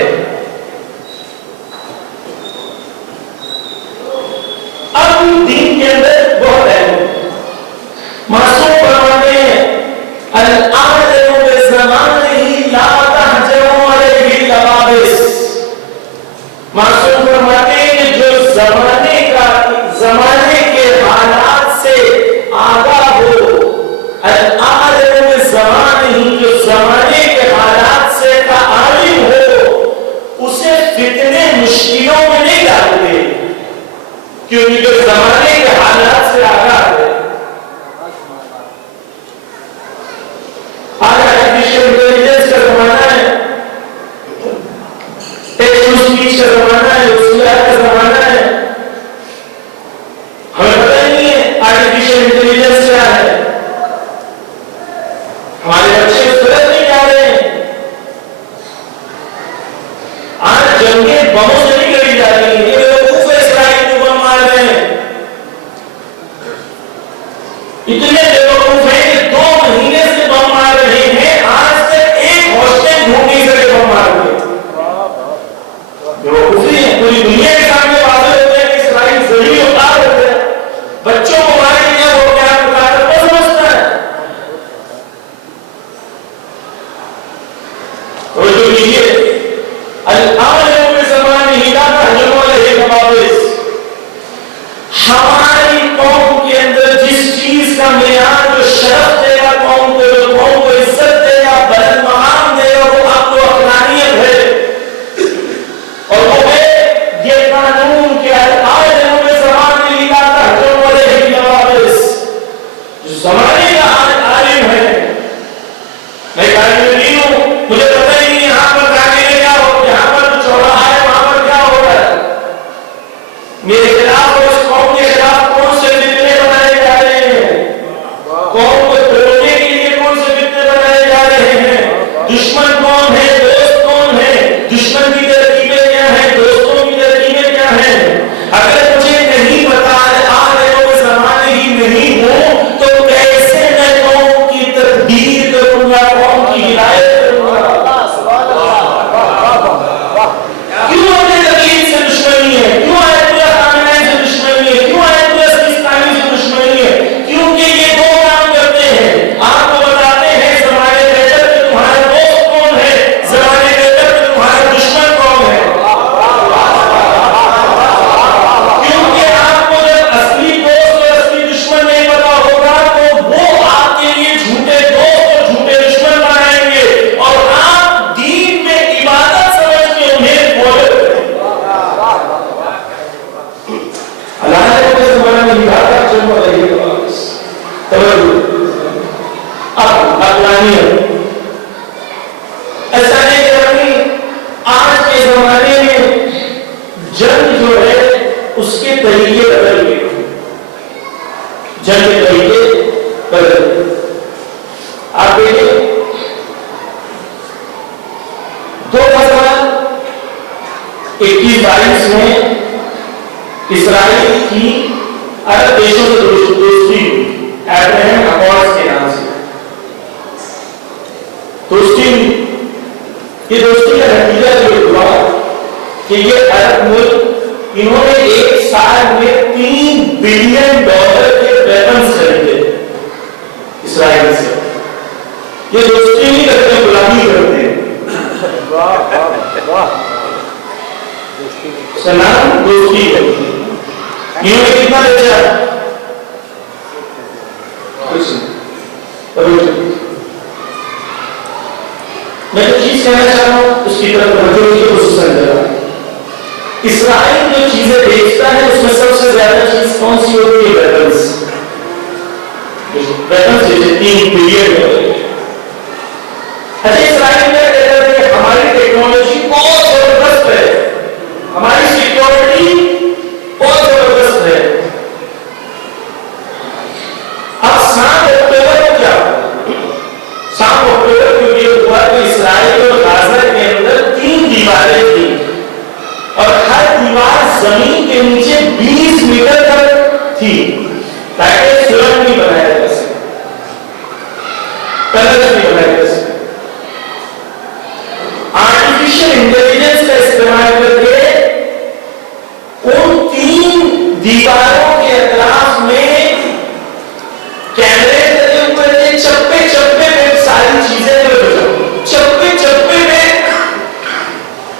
اب دین کے اندر بہت ہے. معصوم فرماتے ہیں العالم بزمانہ لا تحجم علیہ اللوابس. معصوم فرماتے ہیں کہ جو زمانے کے حالات سے آگاہ ہو, العالم بزمانہ, جو زمانے کے حالات سے کا عالم ہو, اسے فتنے مشکلوں میں نہیں ڈالتے کیونکہ جو زمانے کے حالات سے آگاہ ہے. آج آرٹیفیشل انٹیلیجنس کا زمانہ ہے, ٹیکسٹ ٹو اسپیچ کا زمانہ ہے, وسیلات کا زمانہ ہے. ہمیں پتہ ہی نہیں ہے آرٹیفیشل انٹیلیجنس کیا ہے. ہمارے بچے اس طرح نہیں جا رہے ہیں. آج جنگیں بموں سے نہیں لڑی جا رہی ہیں. یہ لوگ اسرائیل کو بم مار رہے ہیں. اتنے بیوقوف ہیں کہ 2 مہینے سے بم مار رہے ہیں, آج تک ایک ہاسٹل ڈھونڈ نہیں سکے بم مار رہے. بیوقوفی ہے. پوری دنیا کے سامنے واضح ہوتے ہیں کہ اسرائیل ضروری اوتار ہوتے ہیں. بچوں کو مارے گیا وہ کیا بتاتا وہ سمجھتا ہے. اور جو لیجیے العالم بزمانہ لا تحجم علیہ اللوابس. ہماری قوم کے اندر جس چیز کا معیار جو شرف دے گا قوم کو, جو قوم کو عزت دے گا, بلند مقام دے گا, وہ آپ کو اقلانیت ہے. اور وہ ہے یہ قانون کہ العالم بزمانہ لا تحجم علیہ اللوابس. جو زمانے کا عالم ہے. میں طالب علم ہوں, مجھے پتہ ہی نہیں یہاں پر کاغذ کیا ہو, یہاں پر چوراہا ہے وہاں پر کیا ہو رہا ہے. میرے خلاف اور اس قوم کے خلاف کون سے فتنے بنائے جا رہے ہیں, قوم کو توڑنے کے لیے کون سے فتنے بنائے جا رہے ہیں. دشمن کون ہے, دوست کون ہے, دشمن کی ترکیبیں کیا ہیں, دوستوں کی ترکیبیں کیا ہیں. اگر مجھے نہیں پتا عالم بزمانہ ہی نہیں ہوں تو کیسے میں قوم کی تدبیر کروں گا, قوم کی ہدایت کروں گا. کیوں اپنے تقلید سے دشمنی ہے, کیوں آیت اللہ خامنہ سے دشمنی ہے, کیوں آیت اللہ سیستانی سے دشمنی ہے. کیونکہ یہ 2 کام کرتے ہیں. آپ کو بتاتے ہیں زمانے بہتر کہ تمہارا دوست کون ہے, زمانے بہتر کہ تمہارا دشمن کون ہے. کیونکہ آپ کو جب اصلی دوست اور اصلی دشمن نہیں پتا ہوگا تو وہ آپ کے لیے جھوٹے دوست اور جھوٹے دشمن بنائیں گے, اور آپ دین میں عبادت سمجھ کے انہیں فالو کریں. العالم بزمانہ لا تحجم علیہ اللوابس. اب اقلانیت ایسا نہیں کرنی. آج کے زمانے میں جنگ جو ہے اس کے طریقے بدل گئے, جنگ کے طریقے بدل گئے. آپ دیکھیں 2021-22 میں اسرائیل کی عرب دیشوں سے دوستی ہوئی, ابراہیم اکارڈز کے نام سے دوستی ہوئی. یہ دوستی کا نتیجہ یہ ہوا کہ یہ عرب ملک انہوں نے 1 سال میں $3 بلین کے ویپنز خریدے اسرائیل سے. یہ دوستی نہیں کرتے, غلامی کرتے ہیں. سلام دوستی کرتے ہیں. انہوں نے کتنا بیچا؟ میں جو چیز کہنا چاہ رہا ہوں اس کی طرف توجہ کی خصوصاً ذرا. اسرائیل جو چیزیں بیچتا ہے اس میں سب سے زیادہ چیز کون سی ہوتی ہے؟ ویپنز. ویپنز جیسے $3 بلین. اچھا اسرائیل کیا کہتا ہے کہ ہماری ٹیکنالوجی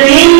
3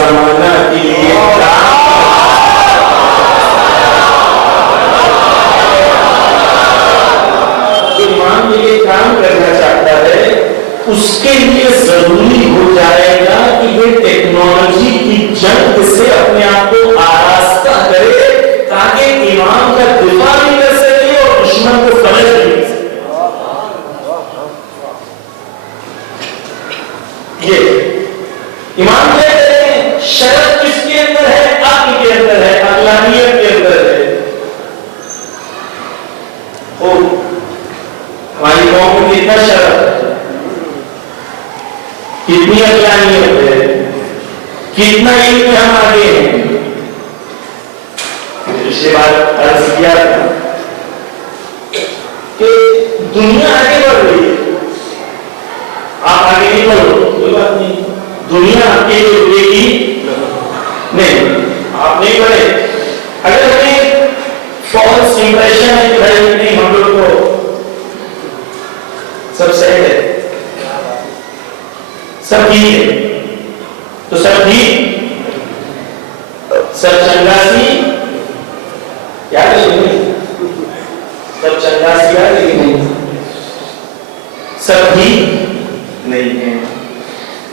زمانہ کے لیے امام کے لیے کام کرنا چاہتا ہے، اس کے لیے ضروری ہو جائے گا کہ یہ ٹیکنالوجی کی جنگ سے اپنے آپ کو آراستہ کرے تاکہ امام کا دفاع بھی کر سکے اور دشمن کو فلج بھی کر سکے۔ یہ امام کہتے ہیں شرط کس کے اندر ہے؟ عقل کے اندر ہے، عقلانیت کے اندر ہے۔ ہماری قوم میں کتنا شرط ہے، کتنی عقلانیت ہے، کتنا علم میں ہم آگے ہیں۔ پچھلی بار عرض کیا تھا کہ دنیا آگے بڑھ رہی ہے، آپ آگے نہیں بڑھو کوئی بات نہیں، دنیا آپ کے لیے رکے گی نہیں، آپ نہیں بڑھے۔ اگر ہمیں فالس امپریشن ہے کہ بھائی نہیں ہم لوگ کو سب صحیح ہے، سب ٹھیک ہے، تو سب ٹھیک، سب چنگاسی یاد ہے نہیں، سب چنگاسی یاد ہے نہیں، سب ٹھیک نہیں ہے۔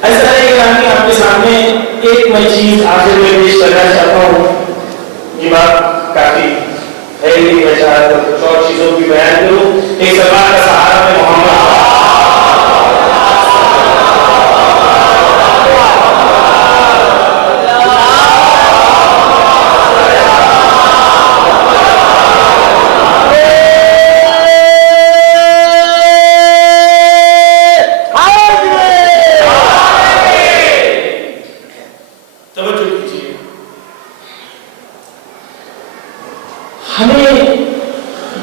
ایسا ہے کہ آپ کے سامنے ایک میں چیز آخر میں پیش کرنا چاہتا ہوں، یہ بات کافی ہے نہیں، میں چاہتا ہوں کچھ اور چیزوں کی بیان کروں۔ ایک سرکار کا سہارا میں محمد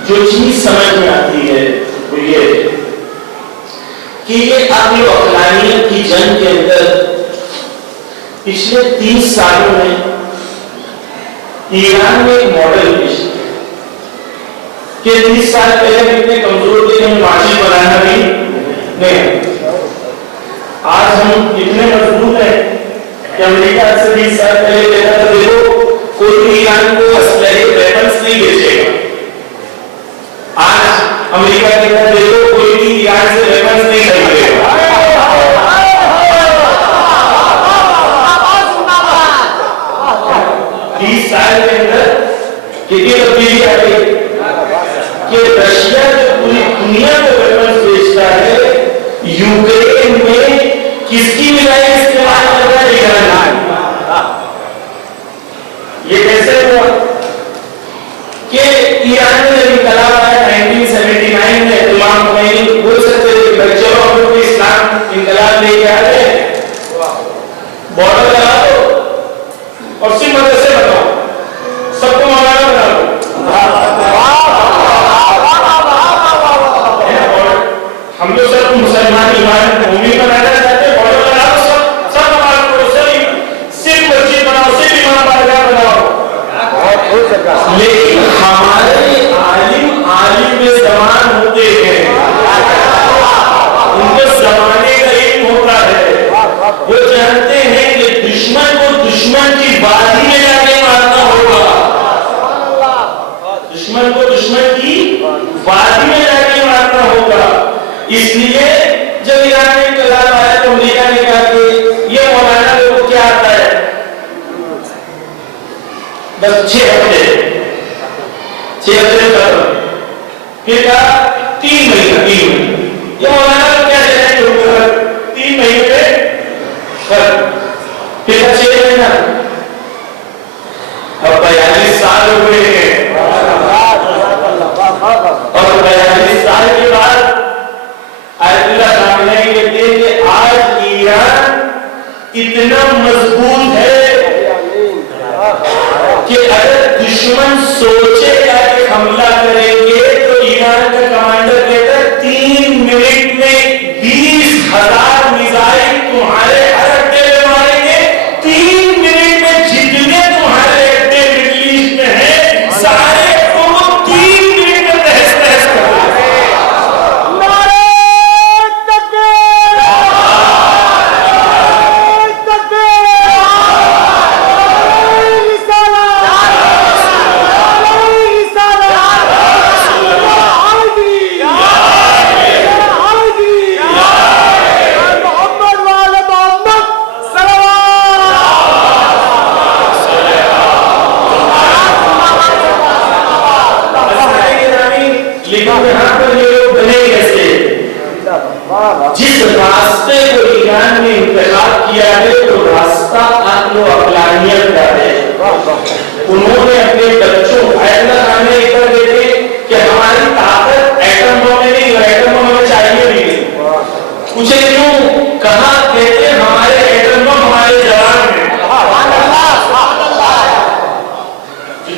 جو چیز سمجھ میں آتی ہے وہ یہ ہے کہ یہ عقل و عقلانیت کی جنگ کے اندر پچھلے 30 سالوں میں ایران میں ایک ماڈل پیش کیا کہ 30 سال پہلے ہم اتنے کمزور تھے کہ ہمیں ماچس بنانا بھی نہیں، آج ہم اتنے مضبوط ہیں کہ امریکہ سے 20 سال پہلے کہتا تھا دیکھو کوئی بھی ایران کو اسلحے ویپنس نہیں بیچے گا، آج امریکہ کہتا ہے دیکھو کوئی بھی ایران سے ویپنس نہیں خریدے گا۔ 20 سال کے اندر کتنی تبدیلی آ گئی کہ رشیا جو پوری دنیا کو ویپنس بیچتا ہے، یوکرین میں کس کی میزائل استعمال کر رہا ہے؟ ایران۔ یہ کیسے ہوا کہ ایران میں جب انقلاب آیا 1979 میں، امام خمینی بول سکتے تھے کہ چلو ہم لوگ اسلام انقلاب لے کے آ رہے، بارڈر لگا دو اور صرف مدرسے بناؤ، سب کو مولانا بنا دو۔ ہم لوگ سب مسلمان ایمان مومن بنانا چاہتے ہیں، بارڈر لگا دو، سب نماز پڑھو، صرف مسجد بناؤ، صرف امام بارگاہ بناؤ۔ لیکن ہمارے عالم زمان ہوتے ہیں، ان کو زمانے کا علم ہوتا ہے، وہ جانتے ہیں کہ دشمن کو دشمن کی وادی میں جا کے مارنا ہوگا، دشمن کو دشمن کی وادی میں جا کے مارنا ہوگا۔ اس لیے جب ایران میں انقلاب آیا تو امریکہ نے کہا کہ یہ مولانا لوگوں کو کیا آتا ہے، بس 6 ہفتے ختم، پھر کہا 3 مہینہ یہ مولانا کیا جائے گا 3 مہینے میں ختم، پھر 6 مہینہ، اب 42 سال ہو گئے ہیں، اور 42 سال کے بعد آیت اللہ سامنے کہتے ہیں کہ آج ایران اتنا مضبوط ہے کہ اگر دشمن سوچے گا کہ حملہ کریں گے تو ایران کا کمانڈر کہتا ہے 3 منٹ میں 20,000 میزائل تمہارے ہر اڈے میں ماریں گے، 3 منٹ میں جتنے تمہارے اڈے مڈل ایسٹ میں ہیں سارے کو 3 منٹ میں تہس تہس کر دیں گے۔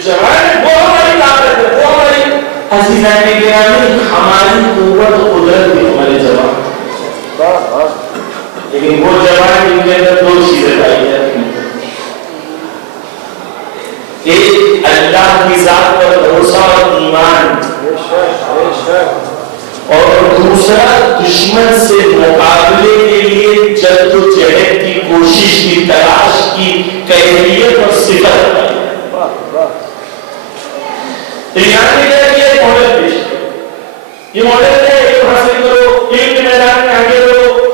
جوان وہ ہماری طاقت ہے، وہ ہماری عزیزان گرامی، ہماری قوت قدرت بھی ہمارے جوان، لیکن وہ جوان جن کے اندر دو چیزیں پائی جاتی ہیں، ایک اللہ کی ذات پر بھروسہ اور ایمان، اور دوسرا دشمن سے مقابلے کے لیے جد و جہد کی کوشش کی، تلاش کی کیفیت اور صفت۔ یہاں نے کیا کیا؟ ماڈل پیش کیا۔ یہ ماڈل ہے، علم حاصل کرو، علم کے میدان میں آگے رہو،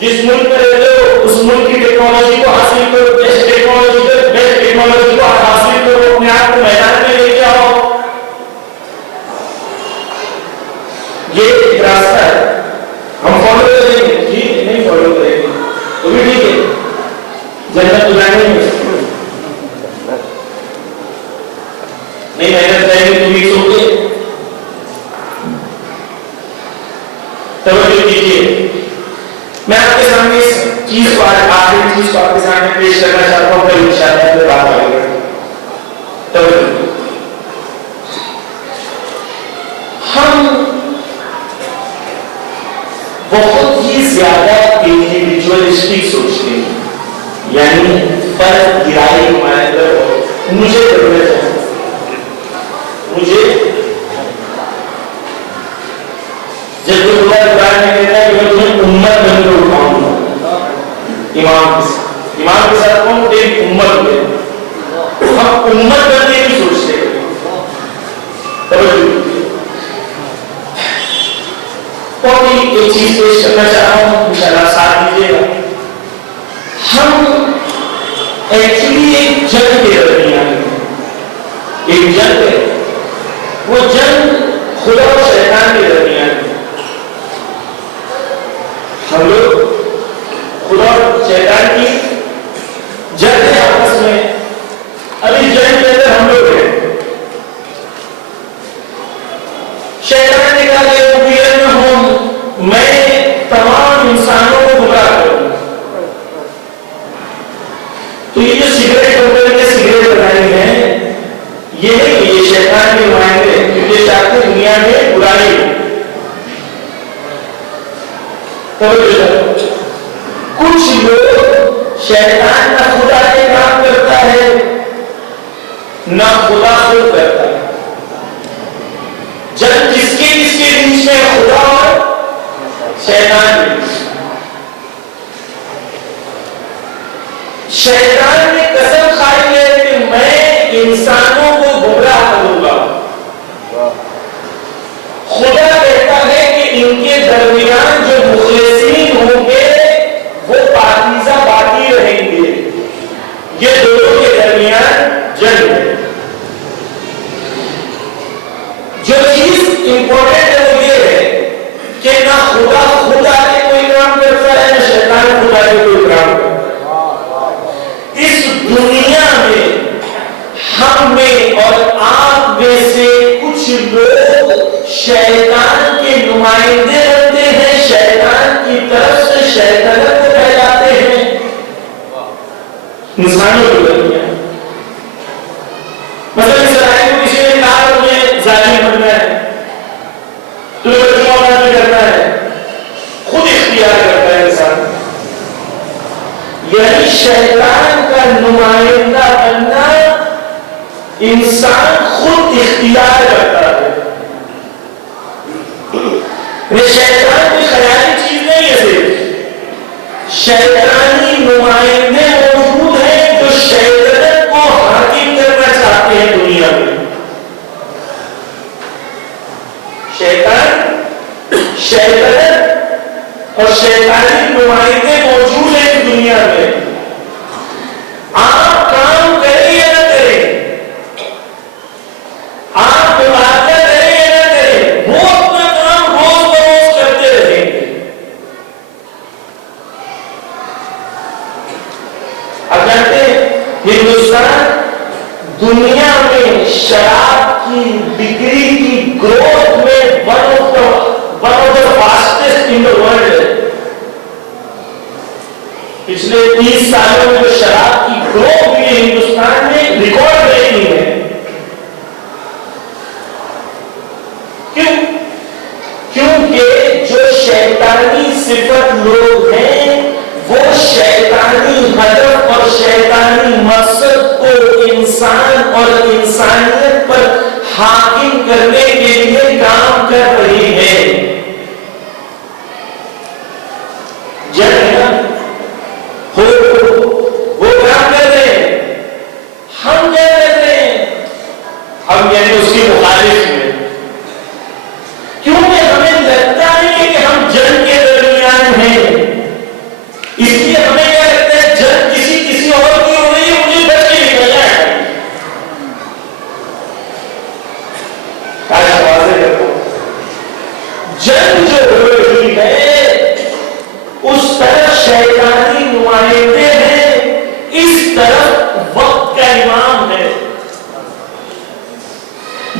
جس ملک میں رہتے ہو اس ملک کی ٹیکنالوجی کو حاصل کرو، بیسٹ ٹیکنالوجی کو حاصل کرو، اپنے آپ کو میدان میں لے کے آؤ۔ یہ ایک راستہ ہے، ہم فالو کریں گے، ٹھیک ہے، نہیں فالو کریں گے تو بھی ٹھیک ہے، جنت تو جائیں گے، نہیں محنت کریں گے تو بھی سو کے۔ توجہ کیجیے، میں آپ کے سامنے اس چیز کو آخری چیز کو آپ کے سامنے پیش کرنا چاہتا ہوں، پھر انشاءاللہ پھر بات آئے گا۔ توجہ، ہم بہت ہی زیادہ انڈیویجولسٹک سوچتے ہیں، یعنی فرد گرائی ہمارے اندر ہو، مجھے ضرورت ہے، مجھے جب کوئی خدا قرآن میں کہتا ہے کہ میں تمہیں امت بن کے اٹھاؤں گا، امام کے ساتھ کون ایک امت ہوئے، ہم امت بننے کی سوچتے ہیں۔ توجہ، اور ایک چیز پیش کرنا چاہ رہا ہوں، انشاءاللہ ساتھ دیجیے گا۔ ہم ایکچولی ایک جنگ کے درمیان ایک جنگ ہے، وہ جنگ خدا اور شیطان کے درمیان ہے۔ ہم لوگ خدا اور شیطان کی جنگ ہے آپس میں، ابھی جنگ کے اندر ہم لوگ ہیں۔ شیطان نے کہا کہ میں تمام انسانوں کو گمراہ کروں، تو یہ جو سگریٹ کمپنی کے سگریٹ بنائی ہیں، یہ نہیں کہ یہ شیطان کے نمائندے ہیں، کیونکہ چاہتے ہیں دنیا میں برائی ہو۔ کچھ لوگ شیطان نہ خدا کے کام کرتا ہے نہ خدا خود کرتا ہے، جب جس کے بیچ میں خدا اور شیطان، شیطان نے قسم کھائی ہے کہ میں انسانوں کو گمراہ کروں گا، خدا کہتا ہے کہ ان کے درمیان جو مخلصین ہوں گے وہ پاکیزہ باقی رہیں گے۔ یہ دونوں کے درمیان جنگ ہے۔ جو چیز امپورٹنٹ ہے وہ یہ ہے کہ نہ خدا خود آگے کوئی کام کرتا ہے نہ شیطان خود آگے کوئی کام کرتا ہے۔ اس دنیا میں ہم میں اور آپ میں سے کچھ لوگ شیطان کے نمائندے بنتے ہیں، شیطان کی طرف سے شیطانت کو پھیلاتے ہیں انسانوں کے درمیان۔ مثلا اسرائیل کو کسی نے کہا تمہیں ظالم بننا ہے، تمہیں بچوں نہیں کرنا ہے، خود اختیار کرتا ہے انسان، یعنی شیطان کا نمائندہ بننا انسان خود اختیار کرتا ہے۔ شیطان کوئی خیالی چیز نہیں ہے، صرف شیطانی نمائندے موجود ہیں جو شیطانت کو حاکم کرنا چاہتے ہیں دنیا میں۔ شیطانت اور شیطانی نمائندے موجود ہیں دنیا میں۔ آپ کام کریں یا نہ کریں، آپ عبادت کریں یا نہ کریں، وہ اپنا کام روز بروز کرتے رہیں گے۔ اب جانتے ہیں ہندوستان دنیا میں شراب کی بکری کی گروتھ میں one of the fastest in the world ہے۔ پچھلے 30 سالوں میں جو شراب کی گروتھ ہوئی ہے ہندوستان میں ریکارڈ بریکنگ ہے۔ صفت لوگ ہیں وہ شیطانی ہدف اور شیطانی مقصد کو انسان اور انسانیت پر حاکم کرنے کے لیے کام کر رہی ہے. وہ کام کر رہے ہیں, ہم کیا کر رہے ہیں؟ ہم یعنی اس کی مخالف میں, کیونکہ ہمیں لگتا ہے کہ ہم جنگ کے درمیان ہیں, اس لیے ہمیں کیا لگتا ہے جنگ کسی اور کی ہو رہی ہے, مجھے بچ کے نکلنا ہے. جنگ جو ہو رہی ہے اس طرف شیطانی نمائندے ہیں, اس طرف وقت کا امام ہے.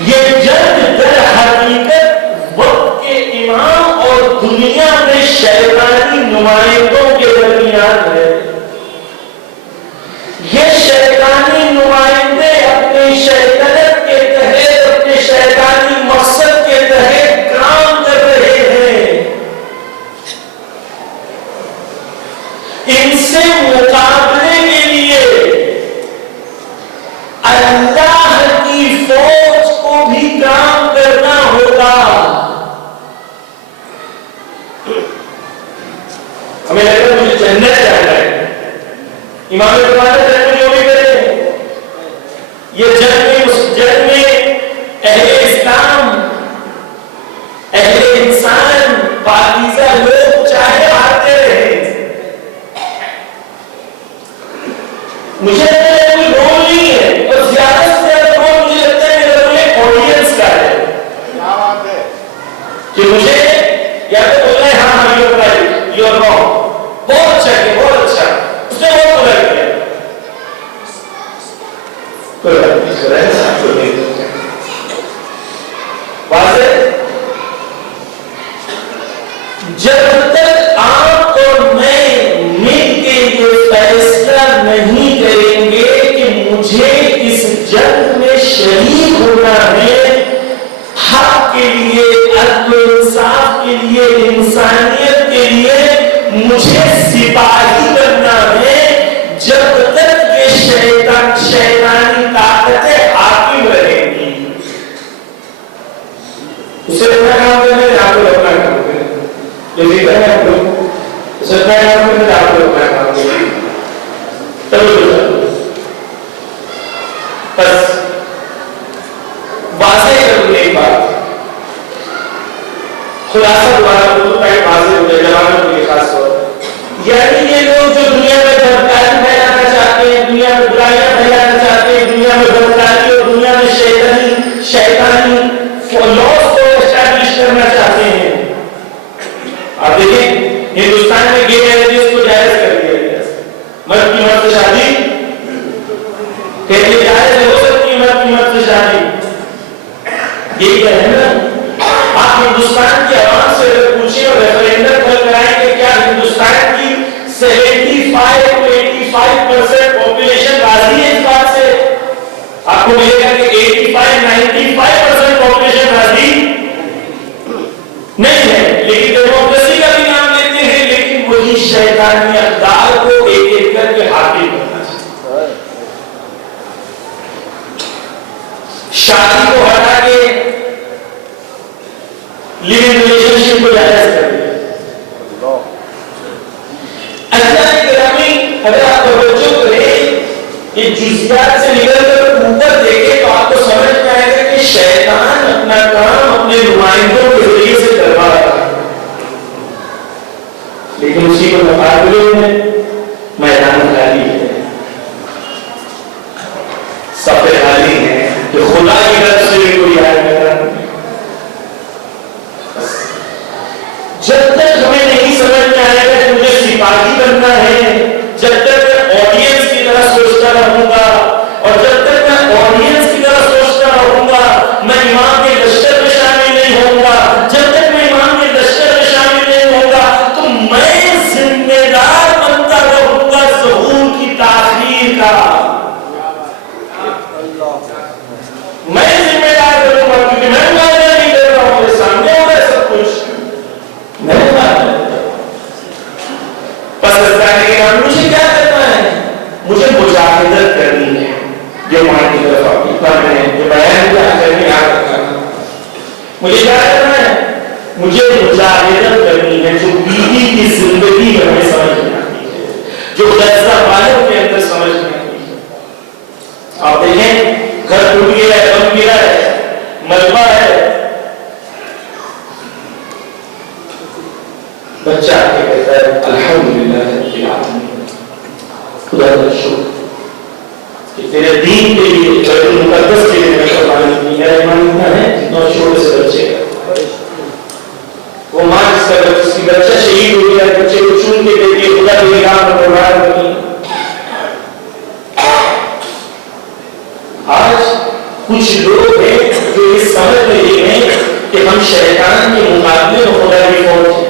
یہ جنگ در حقیقت وقت کے امام اور دنیا میں شیطانی نمائندوں کے درمیان ہے. یہ شیطانی نمائندے اپنی شیطنت کے تحت, اپنے شیطانی مقصد کے تحت کام کر رہے ہیں. ان سے مقابلے کے لیے اللہ کی فوج کو بھی کام کرنا ہوگا. ہمیں لگتا ہے مجھے جنت جانا ہے, امام جنگ جو بھی کرے, یہ جنگ میں اہل اسلام, اہل انسان, پاکیزہ لوگ چاہے آتے رہے. مجھے کوئی رول نہیں ہے, اور زیادہ سے زیادہ رول مجھے لگتا ہے میرا رول آڈینس کا ہے. کیا بات ہے کہ مجھے یا تو بولنا ہے ہاں you are right, you are wrong, بہت اچھا ہے, بہت اچھا, اس نے بہت بڑا کیا. کوئی بات نہیں سر ہے ساتھ کو نہیں واضح. جب تک آپ اور میں مل کے یہ فیصلہ نہیں کریں گے کہ مجھے اس جنگ میں شریک ہونا ہے, حق کے لیے, عدل و انصاف کے لیے, انسانیت کے لیے مجھے سپاہی بننا ہے, جب تک یہ شیطانی طاقتیں حاکم رہیں گی. اسے اپنا کام کرنا ہے, آپ کو اپنا کام کرنا ہے, جو بھی کرنا ہے آپ کو اسے اپنا کام کرنا ہے, آپ کو اپنا کام کرنا ہے. بس واضح کروں ایک بات, خلاصہ دوبارہ بولوں تاکہ واضح ہو جائے جوانوں کے لیے خاص طور پر. یعنی یہ لوگ جو دنیا میں بدکاری پھیلانا چاہتے ہیں, دنیا میں برائیاں پھیلانا چاہتے ہیں, دنیا میں بدکاری اور دنیا میں شیطانی لاس کو اسٹیبلش کرنا چاہتے ہیں. آپ دیکھیں ہندوستان میں گے میرجز کو جائز کر دیا گیا, مرد کی مرد سے شادی کہتے جائز ہو سکتی ہے, مرد کی مرد سے شادی. یہی ہے نا. آپ ہندوستان کی عوام سے اگر پوچھیں اور ریفرینڈم کرائیں کہ کیا ہندوستان کی 75 to 85% پاپولیشن راضی ہے اس بات سے, آپ کو ملے گا کہ 85-95% پاپولیشن راضی نہیں ہے. لیکن ڈیموکریسی کا بھی نام لیتے ہیں, لیکن وہی شیطانی اقدار کو ایک ایک کر کے حاکم کرنا چاہتے ہیں. شادی کو ہٹا کے لیونگ ریلیشن شپ کو جائز کر دیا. اللہ کے کلامی اگر آپ توجہ کریں کہ جزیات سے نکل کر اوپر دیکھیں تو آپ کو سمجھ میں آئے گا کہ شیطان اپنا کام اپنے نمائندوں کے ذریعے سے کروا رہا ہے, لیکن اسی کو مقابلے میں میدان خالی ہے, صفحے خالی ہیں کہ خدا کی طرف سے بھی کوئی آئے گا. جب تک ہمیں نہیں سمجھ میں آئے گا کہ مجھے سپاہی بننا ہے, جب تک میں آڈینس کی طرح سوچتا رہوں گا, اور جب تک میں آڈینس کی طرح سوچتا رہوں گا, میں امام کے لشکر میں شامل نہیں ہوں گا, جب تک میں امام کے لشکر میں شامل نہیں ہوں گا, تو میں ذمہ دار بنتا رہوں گا ظہور کی تاخیر کا. میں ذمہ دار بنوں گا کیونکہ میں مقابلہ نہیں کر رہا ہوں, میرے سامنے ہو رہا ہے سب کچھ. میں مجھے کیا کرنا ہے؟ مجھے مجاہدت کرنی ہے جو بیوی کی زندگی میں ہمیں سمجھ میں آتی ہے، جو لذت والوں کے اندر سمجھ میں آتی ہے۔ آپ دیکھیں گھر ٹوٹ گیا ہے، بن گیا ہے، ملبہ ہے، بچہ آ کے کہتا ہے الحمدللہ رب العالمین، خدا کا شکر کہ تیرے دین کے لیے، بیت المقدس کے لیے میں قربانی کی۔ میرا ایمان اتنا ہے جتنا چھوٹے سے بچے کا، وہ ماں جس کا اس کی بچہ شہید ہو گیا، بچے کو چن کے دیتی ہے، خدا کے راہ میں قربان کرنی۔ آج کچھ لوگ ہیں جو یہ سمجھ رہے ہیں کہ ہم شیطان کے مقابلے میں خدا کی فوج ہیں۔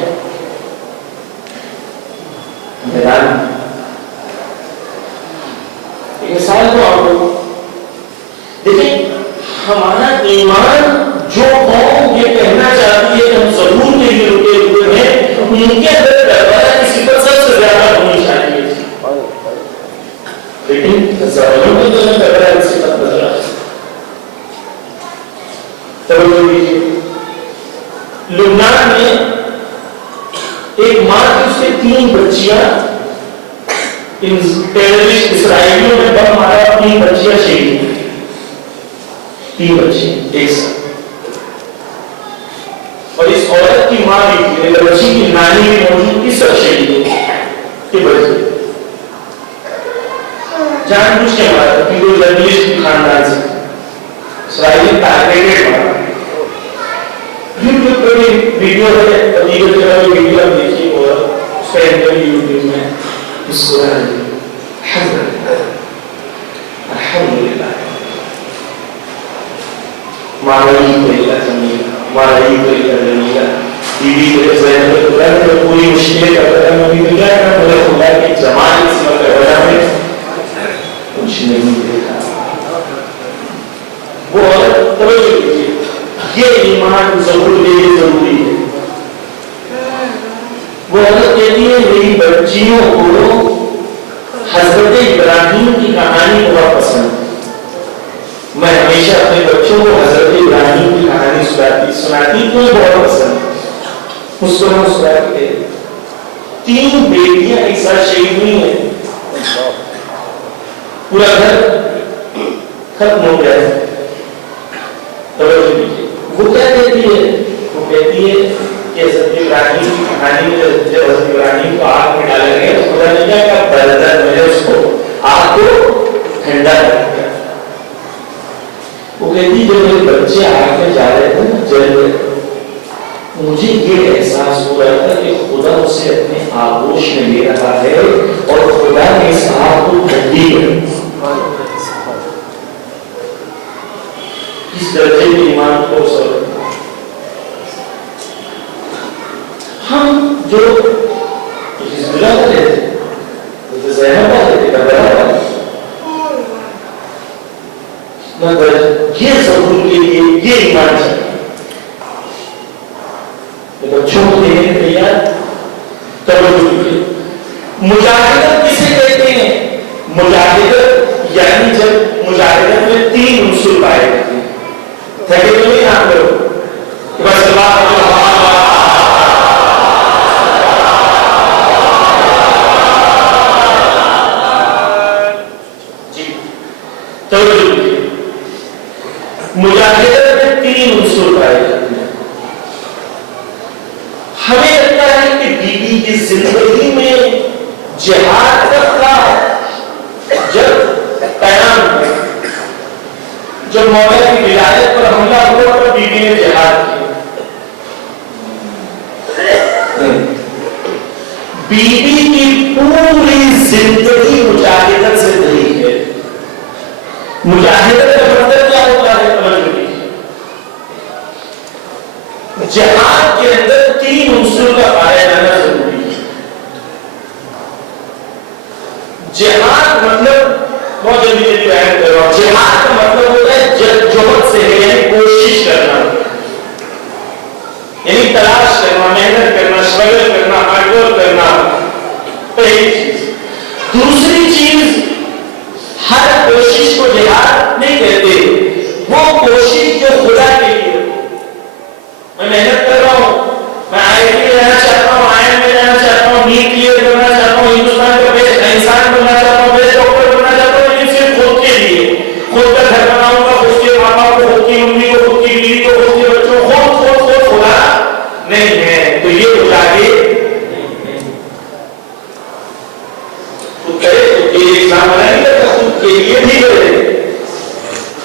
ایک مثال کو آپ کو دیکھیں، ہمارا ایمان جو قوم یہ کہنا چاہتی ہے کہ ہم ضرور کے لیے رکے ہوئے ہیں، ان کے اندر دربارہ کی صفت سب سے زیادہ ہونی چاہیے، لیکن ظالموں کے اندر دربارہ کی صفت نظر آتی ہے۔ توجہ دیجیے، لبنان میں ایک ماں کی اس کے 3 بچیاں، ان ٹیررسٹ اسرائیلیوں نے بم مارا، 3 بچیاں شہید ہوئی، 3 بچے ایک ساتھ۔ اور اس عورت کی ماں بھی تھی، بچی کی نانی بھی موجود تھی، سب شہید ہوئی کہ بچے جان بوجھ کے مارا، کیونکہ وہ جرنلسٹ کی خاندان سے اسرائیلی ٹارگیٹڈ مارا۔ یوٹیوب پہ بھی ویڈیو ہے، عقیدت جگہ بھی ویڈیو آپ دیکھیے، اور اس کا انٹرویو یوٹیوب میں الحمدللہ مارائی کوئلہ جمیلہ، مارائی کوئلہ جمیلہ، بیوی کے ذہن میں خدا نے پوری مشکلیں کرتا ہے، میں بھی کیا کرنا بولے خدا کی جمال اس وقت وجہ میں کچھ نہیں دیکھا۔ وہ عورت توجہ کیجیے، یہ ایمان ضرور لیے ضروری ہے۔ وہ عورت کہتی ہے میری بچیوں کو حضرت ابراہیم کی کہانی بہت پسند ہے، میں ہمیشہ اپنے بچوں کو حضرت ابراہیم کی کہانی سناتی تو بہت پسند ہے، مسکراتے 3 بیٹیاں ایک ساتھ شہید ہوئی ہیں، پورا گھر ختم ہو گیا ہے۔ وہ کیا کہتی ہے؟ وہ کہتی ہے کہ حضرت ابراہیم کی کہانی میں جب حضرت ابراہیم کو آگ میں ڈالا گیا تو خدا نے کیا کہا؟ برتن میں اس کو آگ کو ٹھنڈا کر دیا۔ وہ کہتی جب میرے بچے آگ میں جا رہے تھے نا، جل رہے تھے، مجھے یہ احساس ہو رہا تھا کہ خدا اسے اپنے آغوش میں لے رہا ہے اور خدا نے اس آگ کو ٹھنڈی کر دی۔ اس درجے میں ایمان کو سر ہم جو حزب اللہ والے تھے، زینب والے تھے، کربلا والے، مگر یہ ضرور کے لیے یہ ایمان چاہیے۔ بچوں کو دینے کے تیار، توجہ کیجیے، مجاہدت کسے کہتے ہیں؟ مجاہدت یعنی جب مجاہدت میں 3 عنصر پائے جاتے ہیں، تھے تو نہیں آپ لوگ بس مجاہدت میں 3 عنصر پائے جاتے ہیں۔ ہمیں لگتا ہے کہ بیوی کی زندگی میں جہاد کا جب قیام ہے، جب مولا کی ولایت پر حملہ ہوا تو بیوی نے جہاد کیا۔ بیوی کی پوری زندگی مجاہدت سے بھری ہے۔ مجاہدت کا مطلب کیا ہوتا ہے؟ جہاد کے اندر 3 عنصر کا پایا جانا ضروری ہے۔ جہاد مطلب بہت جلدی بیان کر رہا ہوں، جہاد کا مطلب ہوتا ہے جدوجہد سے ہے، یعنی کوشش کرنا، یعنی تلاش کرنا، محنت کرنا، اسٹرگل کرنا، ہارڈ ورک کرنا، پہلی چیز۔ دوسری چیز، ہر کوشش کو جہاد نہیں کہتے، وہ کوشش جو خدا کے لیے، میں محنت کر رہا ہوں، میں IIT میں جانا چاہتا ہوں، IIM میں جانا چاہتا ہوں، نیٹ کلیئر کرنا چاہتا ہوں، ہندوستان کا بیسٹ انسان بننا چاہتا ہوں، بیسٹ ڈاکٹر بننا چاہتا ہوں، لیکن صرف خود کے لیے، خود کا گھر بناؤں گا، خود کے ماں باپ کو، خود کی امی کو، خود کی بیوی کو، خود کے بچوں کو، خود خدا نہیں ہے، تو یہ ہو جاگے خود کرے خود کے لیے ایگزام بنا نہیں کرتا، خود کے لیے بھی کرے،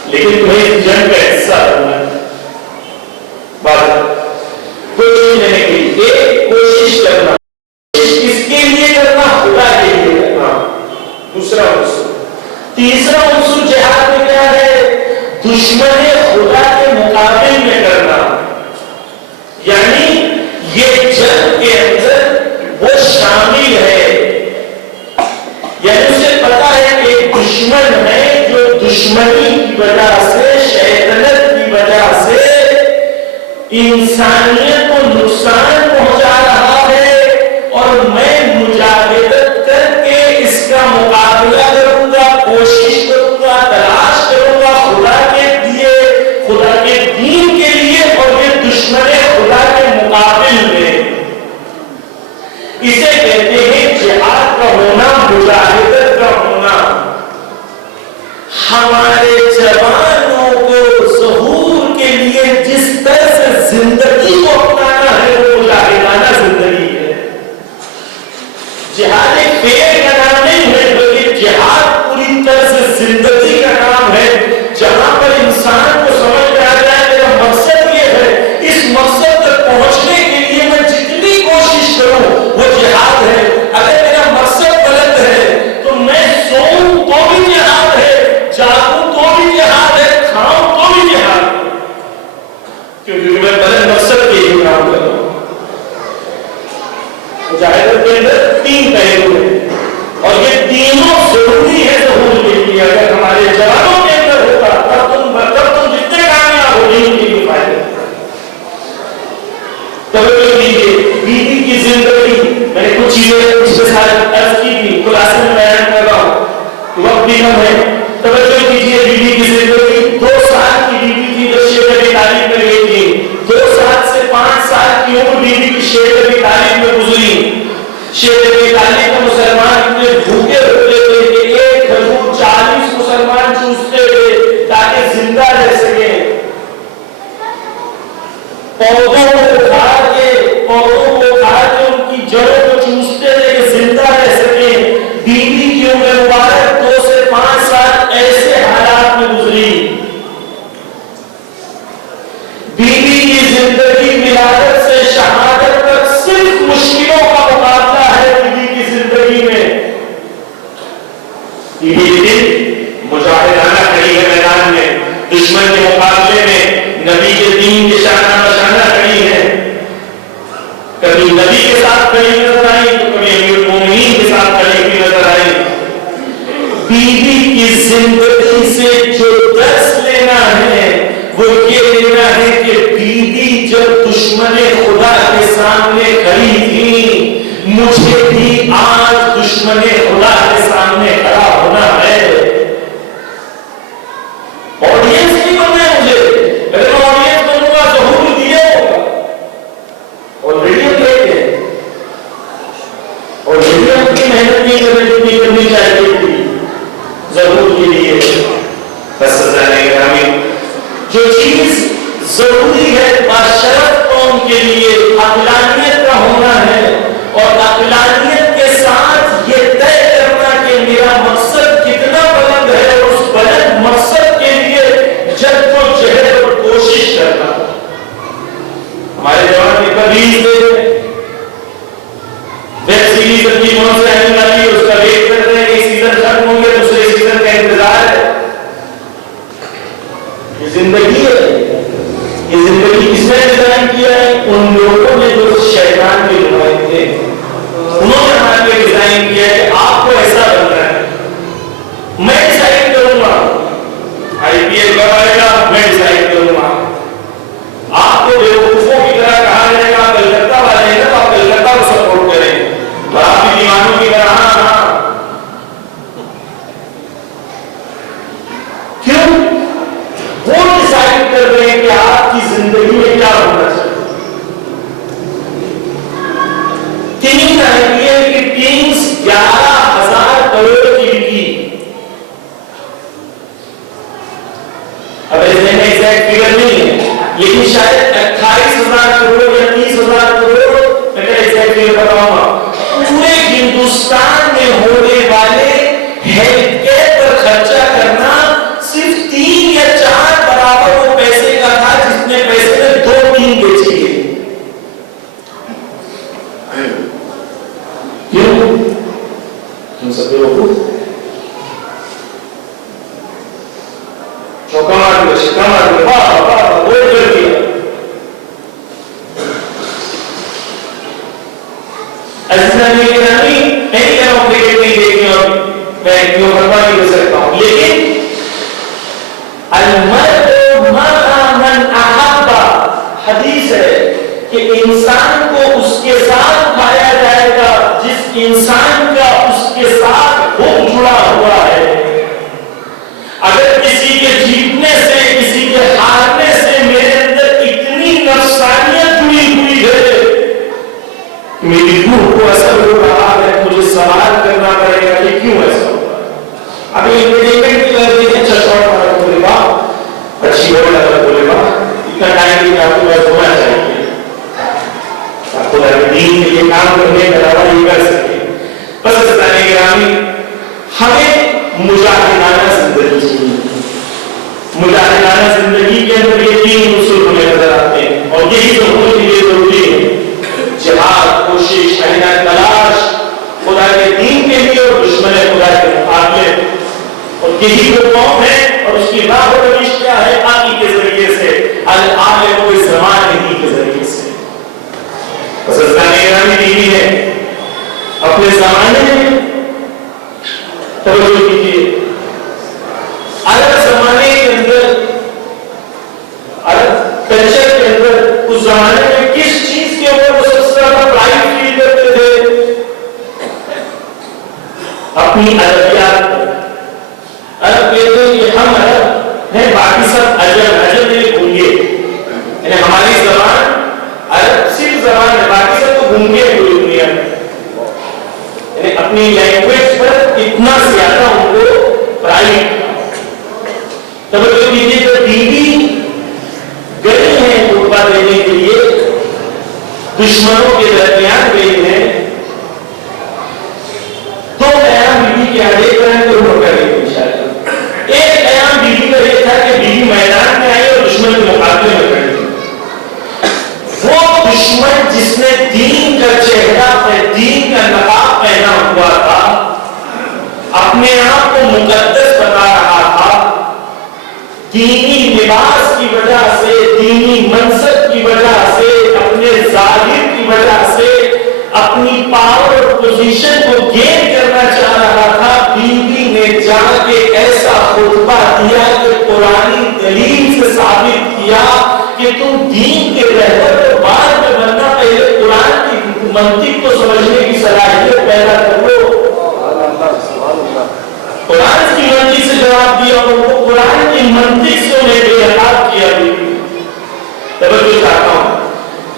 لیکن تمہیں جنگ کا حصہ بننا ہے۔ کوشش نہیں کی، ایک کوشش کرنا، کس کے لیے کرنا؟ خدا کے لیے کرنا، دوسرا عنصر۔ تیسرا عنصر جہاد میں کیا ہے؟ دشمن خدا کے مقابل میں کرنا، یعنی یہ جنگ کے اندر وہ شامل ہے، یعنی اسے پتا ہے کہ ایک دشمن ہے جو دشمنی کی وجہ سے، شیطنت کی وجہ سے انسانیت کو نقصان پہنچا رہا ہے، اور میں مجاہدت کر کے اس کا مقابلہ کروں گا، کوشش کروں گا، تلاش کروں گا خدا کے لیے، خدا کے دین کے لیے، اور یہ دشمن خدا کے مقابل میں۔ اسے کہتے ہیں جہاد کا ہونا، مجاہدت کا ہونا۔ ہمارے جوانوں کو ظہور کے لیے جس طرح سے زندگی کو اپنانا ہے وہ مجاہدانہ زندگی ہے۔ جہاد ایک پیڑ کا نام نہیں ہے، بلکہ جہاد پوری طرح سے زندگی کا نام ہے، جہاں پر انسان کو سمجھ میں آ جائے میرا مقصد یہ ہے، اس مقصد تک پہنچنے کے لیے میں جتنی کوشش کروں وہ جہاد ہے۔ اگر میرا مقصد غلط ہے تو میں سوؤں تو بھی جہاد ہے، جاگوں تو بھی جہاد ہے، کھاؤں تو بھی جہاد ہے، کیونکہ میں غلط مقصد کے لیے کام کر رہا ہوں۔ مجاہدت کے اندر تین پہلو ہیں، اور یہ تینوں ضروری ہے ظہور کے لیے۔ اگر ہمارے جوانوں کے اندر ہوگا تب تم جتنے کامیاب ہو دین کے لیے فائدہ۔ توجہ دیجیے، بیوی کی زندگی، میں نے کچھ چیزیں پچھلے سال عرض کی تھی، خلاصے میں بیان کر رہا ہوں، وقت بھی کم ہے۔ توجہ دیجیے، بیوی کی زندگی 2 سال کی بیوی تھی جو شیخ ابی طالب میں گئی تھی، 2 سال سے 5 سال کی عمر بیوی کی شیخ ابی طالب میں گزری۔ شیخ ابی طالب کا مسلمان اتنے بھوکے ہوتے تھے کہ ایک کھجور 40 مسلمان چوستے تھے تاکہ زندہ رہ سکیں۔ پودوں کو کھا کے ان کی جڑوں کو چوستے تھے کہ زندہ رہ سکیں۔ بیوی کی عمر مبارک 2 سے 5 سال ایسے حالات میں گزری۔ بیوی کی زندگی ولادت سے شہادت تک صرف مشکلوں کا مقابلہ ہے بیوی کی زندگی میں۔ بیوی مجاہدانہ کھڑی ہے میدان میں، دشمن کے مقابلے میں نبی کے دین کے شانہ بشانہ کھڑی ہے۔ کبھی نبی کے ساتھ کھڑی نظر آئی تو کبھی امیر المومنین کے ساتھ کھڑی ہوئی نظر آئی۔ بیوی کی زندگی سے جو درس لینا ہے وہ یہ لینا ہے کہ بیوی جب دشمن خدا کے سامنے کھڑی تھی، مجھے بھی آج دشمن خدا کے سامنے کھڑا ہونا ہے۔ آڈینس نہیں بننا ہے مجھے، اگر میں آڈینس بنوں گا ظہور دیا ہوگا، اور ریڈیو دیکھتے ہیں، اور ریڈیو کی محنت نہیں کرنی چاہیے تھی ظہور کے لیے۔ بس سزانے گرامی، جو چیز ضروری ہے باشرف قوم کے لیے عقلانیت کا ہونا ہے، اور عقلانیت کے ساتھ یہ طے کرنا کہ میرا مقصد کتنا بلند ہے، اور اس بلند مقصد کے لیے جدوجہد اور کوشش کرنا۔ ہمارے جوان کی تبلیغ دے ویب سیریز اپنی کون سے آنے والی ہے، اس کا ویٹ کرتے ہیں، ایک سیزن ختم ہوں گے دوسرے سیزن کا انتظار ہے۔ یہ زندگی ہے، یہ زندگی کس نے ڈیزائن کیا ہے؟ ان لوگوں نے جو شیطان کے نمائندے، انہوں نے ہمارے لیے ڈیزائن کیا ہے کہ آپ کو ایسا بننا ہے۔ میں ڈیسائیڈ کروں گا IPL کب آئے گا، میں ڈیسائیڈ کروں گا۔ آپ کو بیوقوفوں کی طرح کہا جائے گا کلکتہ والے ہیں تو آپ کلکتہ کو سپورٹ کریں، اور آپ کی دیوانوں کی طرح کیوں؟ وہ ڈیسائیڈ کر رہے ہیں کہ آپ کی زندگی میں کیا ہونا چاہیے۔ ایگزیکٹ فگر نہیں ہے، لیکن شاید 28,000 کروڑ یا 30,000 کروڑ، میں کل ایگزیکٹ فگر بتاؤں گا، پورے ہندوستان میں ہونے والے ہیلتھ کیئر پر خرچہ کرنا صرف 3 یا 4 برابر وہ پیسے کا تھا جتنے پیسے میں 2 ٹیم بیچی گئی. کیوں؟ کیوں سب لوگوں چوکا مار دیا، چھکا مار دیا، واہ واہ گول کر دیا. عزیزان یہ گرامی، میں نہیں کہہ رہا ہوں کرکٹ نہیں دیکھیں اور میں کیوں فتویٰ نہیں دے سکتا ہوں، لیکن المرء مع من احب، حدیث ہے کہ انسان کو اس کے ساتھ کھایا جائے گا جس انسان کا اس کے ساتھ حب جڑا ہوا ہے. اگر کسی کے جیتنے سے، کسی کے ہارنے سے میرے اندر اتنی نفسانیت جڑی ہوئی ہے، میری روح کو اثر ہو رہا ہے، مجھے سوال کرنا پڑے گا کہ کیوں ایسا ہو رہا ہے. ابھی انٹرٹینمنٹ کی وجہ سے اچھا شاٹ مارا بولے باپ، اچھی بول لگا بولے باپ، اتنا ٹائم نہیں آپ کو بس ہونا چاہیے، آپ کو دین کے لیے کام کرنے کا علاوہ یہ کر سکے. بس عزیزان گرامی، ہمیں مجاہدانہ زندگی چاہیے. مجاہدانہ زندگی کے اندر یہ 3 اصول ہمیں نظر آتے ہیں اور یہی تو بہت ہی ضروری ہے. جہاد، کوشش، محنت، تلاش خدا کے دین کے لیے اور دشمن خدا کے مقابلے، اور یہی وہ قوم ہے اور اس کی راہ و روش کیا ہے؟ آقی کے ذریعے سے، العالم بالزمان ہی کے ذریعے سے. بس گرامی دینی ہے اپنے زمانے میں توجہ کیجیے. عرب زمانے کے اندر، عرب کلچر کے اندر اس زمانے میں کس چیز کے اوپر وہ سب سے زیادہ پرائڈ فیل کرتے تھے؟ اپنی عربیات پر. عرب کہتے ہیں کہ ہم عرب ہیں، باقی سب عجم. عجم نہیں گونگے، یعنی ہماری زبان عرب صرف زبان ہے، باقی سب تو گونگے ہیں پوری دنیا میں. یعنی اپنی لینگویج پر اتنا زیادہ ان کو پرائڈ. توجہ کیجیے، جو بیوی گئی ہیں خطبہ دینے کے لیے، دشمنوں کے درمیان گئی ہیں، 2 قیام بیوی کے آگے کریں تو وہ کریں گے انشاءاللہ. ایک قیام بیوی کا یہ تھا کہ بیوی میدان میں آئی اور دشمن کے مقابلے میں کھڑی. وہ دشمن جس نے دین کا چہرہ، دین کا نقاب پہنا ہوا تھا، اپنے آپ کو مقدس بتا رہا تھا، دینی لباس کی وجہ سے، دینی منصب کی وجہ سے، اپنے ظاہر کی وجہ سے اپنی پاور اور پوزیشن کو گین کرنا چاہ رہا تھا. بیوی نے جا کے ایسا خطبہ دیا کہ قرآنی دلیل سے ثابت کیا کہ تم دین کے رہبر کو بعد میں بننا، پہلے قرآن کی منطق کو سمجھنے کی صلاحیت پیدا کرو. قرآن کی منطق سے جواب دیا اور وہ قرآن کی منطق سے انہیں بے عقاب کیا. توجہ چاہتا ہوں،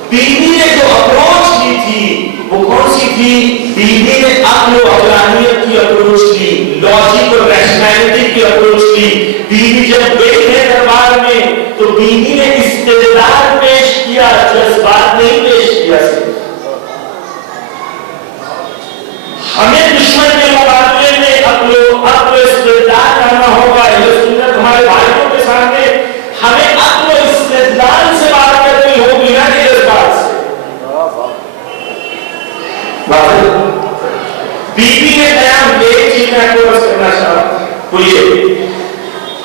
بیوی نے جو اپروچ لی تھی وہ کون سی تھی؟ بیوی نے عقل و عقلانیت کی اپروچ لی، لاجک اور ریشنلٹی کی اپروچ لی. بیوی جب گئی ہے دربار میں تو بیوی نے استدلال پیش کیا، جذبات نہیں پیش کیا. ہمیں دشمن کے مقابلے میں عقل و استدلال کرنا ہوگا. یہ سنت ہمارے بھائیوں کے سامنے ہمیں عقل و استدلال سے بات کرنی ہوگی، نہ کہ جذبات سے. بیوی نے قیام، ایک چیز میں آپ کو بس کرنا چاہتا وہ یہ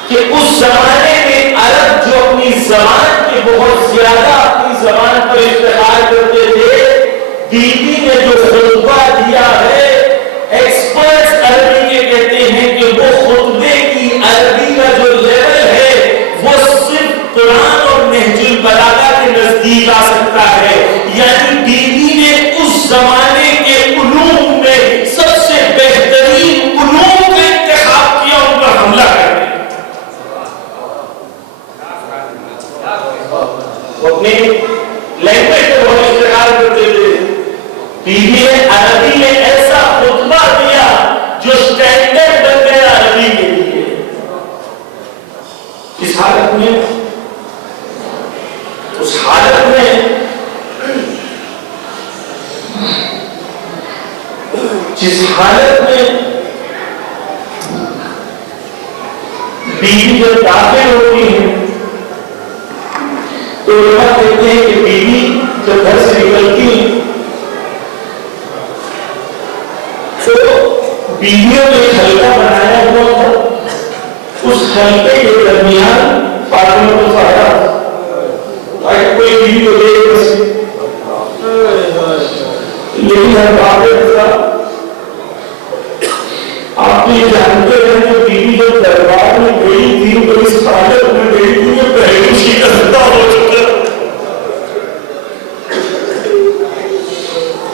کہ اس زمانے میں عرب جو اپنی زبان کے بہت زیادہ اپنی زبان پر افتخار کرتے تھے، بیوی نے جو خطبہ دیا ہے، ایکسپرٹس عربی کے کہتے ہیں کہ وہ خطبے کی عربی کا جو لیول ہے وہ صرف قرآن اور نہج البلاغہ کے نزدیک آ سکتا ہے. یعنی بیوی نے اس زمانے کے علوم میں سب سے بہترین علوم کا انتخاب کیا ان پر حملہ کرنے. وہ اپنی لینگویج کو بہت استعمال کرتے تھے. بیوی نے عربی میں ایسا خطبہ دیا جو اسٹینڈرڈ بن گیا عربی کے لیے. اس حالت میں اس حالت میں جس حالت میں بیوی جب داخل ہوتی ہے تو علماء کہتے ہیں کہ بیوی جب گھر سے نکلتی ہے تو بیویوں نے ایک حلقہ بنایا ہوا تھا، اس حلقے کے درمیان فاطمہ کو سایا تاکہ کوئی بیوی کو دیکھ نہ سکے۔ لیکن ہر بات آپ یہ جانتے ہیں کہ بیوی جب دربار میں گئی تھی تو اس حالت میں گئی تھی کہ پہلے شکستہ ہو چکا۔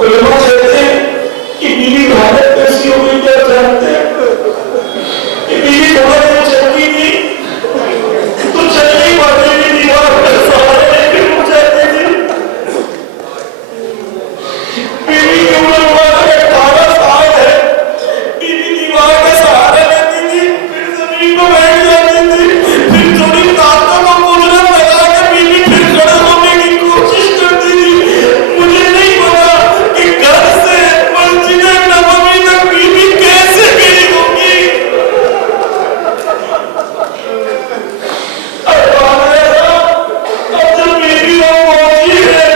علماء کہتے ہیں کہ بیوی کی حالت کیسی ہو گئی، کیا جانتے ہیں کہ بیوی بہت دیر چلتی تھی تو چلنے والے کی دیوار پر سہارے لے کے اٹھ جاتی تھی۔ بیوی کی عمر ہوا 18 سال ہے، بیوی دیوار کا سہارا لیتی تھی، پھر زمین پر بیٹھ جاتی تھی، پھر تھوڑی طاقت و قدرت لگا کے بیوی پھر کھڑا ہونے کی کوشش کرتی تھی۔ مجھے نہیں پتا کہ گھر سے مسجد نبوی تک بیوی کیسے گئی ہوگی۔ اب جب بیوی وہاں پہنچی ہے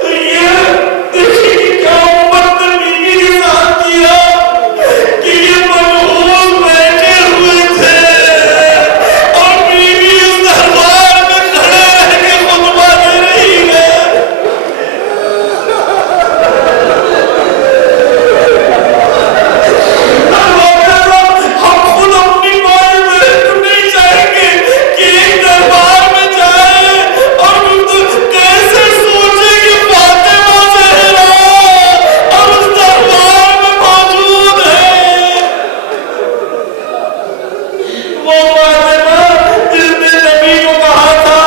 تو یہ دیکھیں کہ کیا امت نے بیوی کے ساتھ کیا کہ یہ منحوس بیٹھے ہوئے تھے اور بیوی اس دربار میں کھڑے رہ کے خطبہ دے رہی ہے۔ ہم خود اپنی ماں بہن کو نہیں چاہیں گے کہ ایک دربار میں جائے اور کیسے سوچے کہ فاطمہ زہرا اور اس دربار میں موجود ہے۔ وہ فاطمہ جس نے نبی کو کہا تھا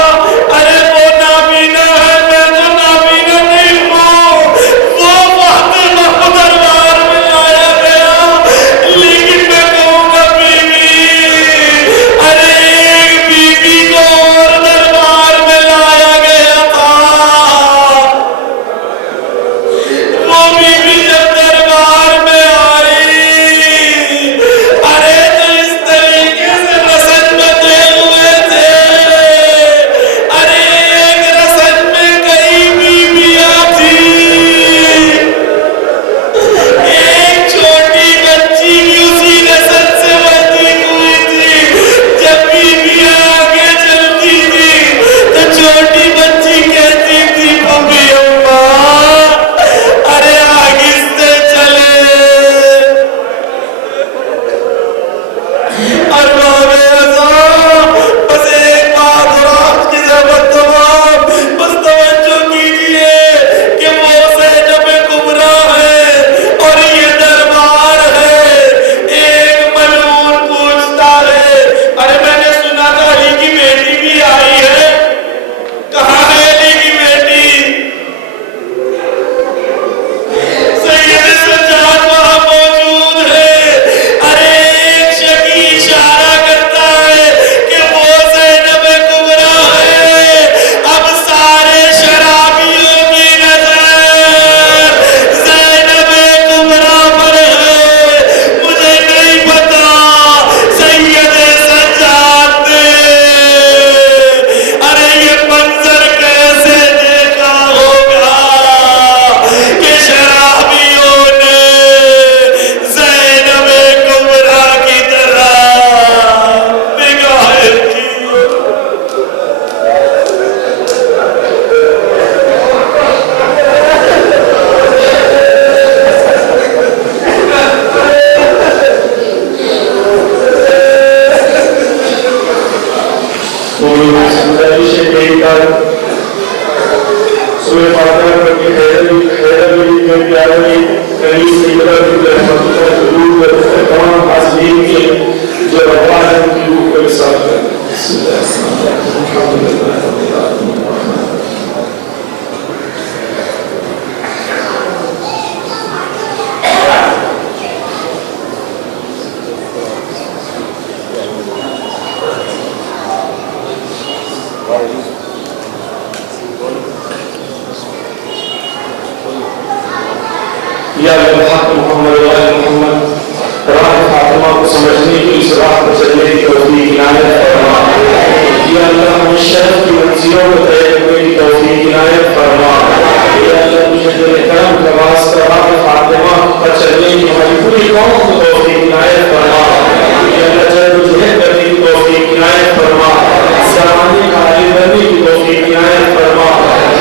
ارے وہ نابینا ہے میں تو نابینا نہیں ہوں، وہ فاطمہ کو دربار میں لایا گیا۔ لیکن میں کہوں گا بیوی، ارے ایک بیوی کو اور دربار میں لایا گیا تھا۔ وہ بیوی جب دربار میں آئی، ارے تو اس طریقے سے رسم بندھے ہوئے تھے، ارے ایک رسم میں کئی بیویاں تھیں، ایک چھوٹی بچی بھی اسی رسم سے بندھی ہوئی تھی۔ جب بیویاں آگے چلتی تھی تو چھوٹی بچی کہتی تھی بوبی اماں ارے آہستہ چلے، اور باب اعظم بس ایک بات اور آپ کی زحمت تمام بس توجہ کیجئے کہ وہ زینب کبریٰ ہے اور یہ دربار ہے۔ ایک ملعون پوچھتا ہے ارے میں نے سنا تھا علی کی بیٹی بھی آئی ہے، کہاں ہے علی کی بیٹی؟ سید سجاد وہاں موجود ہے۔ ارے ایک شکی اشارہ کرتا ہے کہ وہ زینب کبریٰ ہے۔ اب سارے شرابیوں کی نظر زینب کبریٰ پر ہے۔ مجھے نہیں پتا سید سجاد نے ارے یہ منظر کیسے دیکھا ہوگا کہ شرابیوں نے زینب کبریٰ کی طرح نگاہیں کی۔ سورہ فاتحہ پڑھ کے خیر علی میں پیارا علی قریب سیدہ کی رحمت کا ضرور کرتے تمام حاضرین کے جو رفع ہے ان کی روح کو ساتھ کرتے ہیں۔ بسم اللہ الرحمن الرحیم الحمدللہ رب العالمین یا الحق محمد و آل محمد راہ فاطمہ کو سمجھنے کی اس راہ پر چلنے کی توفیق عنایت فرما یا اللہ ہمیں شرف کی منزلوں کو طے کرنے کی توفیق عنایت فرما یا اللہ مجھے تیرے کرم کا واسطہ راہ فاطمہ پر چلنے کی ہماری پوری قوم کو توفیق عنایت فرما یا اللہ جلد و جہد کرنے کی توفیق عنایت فرما زمانے کا عالم بننے کی توفیق عنایت فرما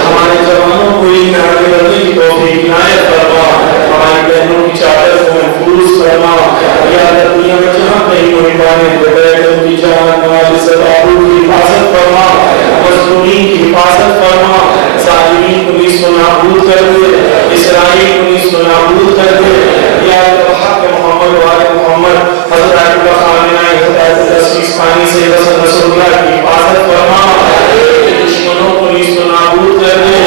ہمارے جوانوں کو علم میں آگے بڑھنے کی توفیق عنایت فرما ہماری بہنوں کی چادر کو محفوظ فرما یا اللہ دنیا میں جہاں کہیں محبان بیٹھوں کی جان مال سبابوں کی حفاظت فرما مظلومین کی حفاظت فرما ظالمین کو نیست و نابود کر دے اسرائیل کو نیست و نابود کر دے یا اللہ حق محمد و آل محمد حضرت آیت اللہ خامنہ حضرت آیت اللہ سیس پانی سے رسول اللہ کی حفاظت فرما دشمنوں کو نیست و نابود کر دے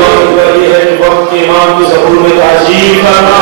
وقت یہ ہے کہ وقت کے امام کی ظہور میں تعجیل کرنا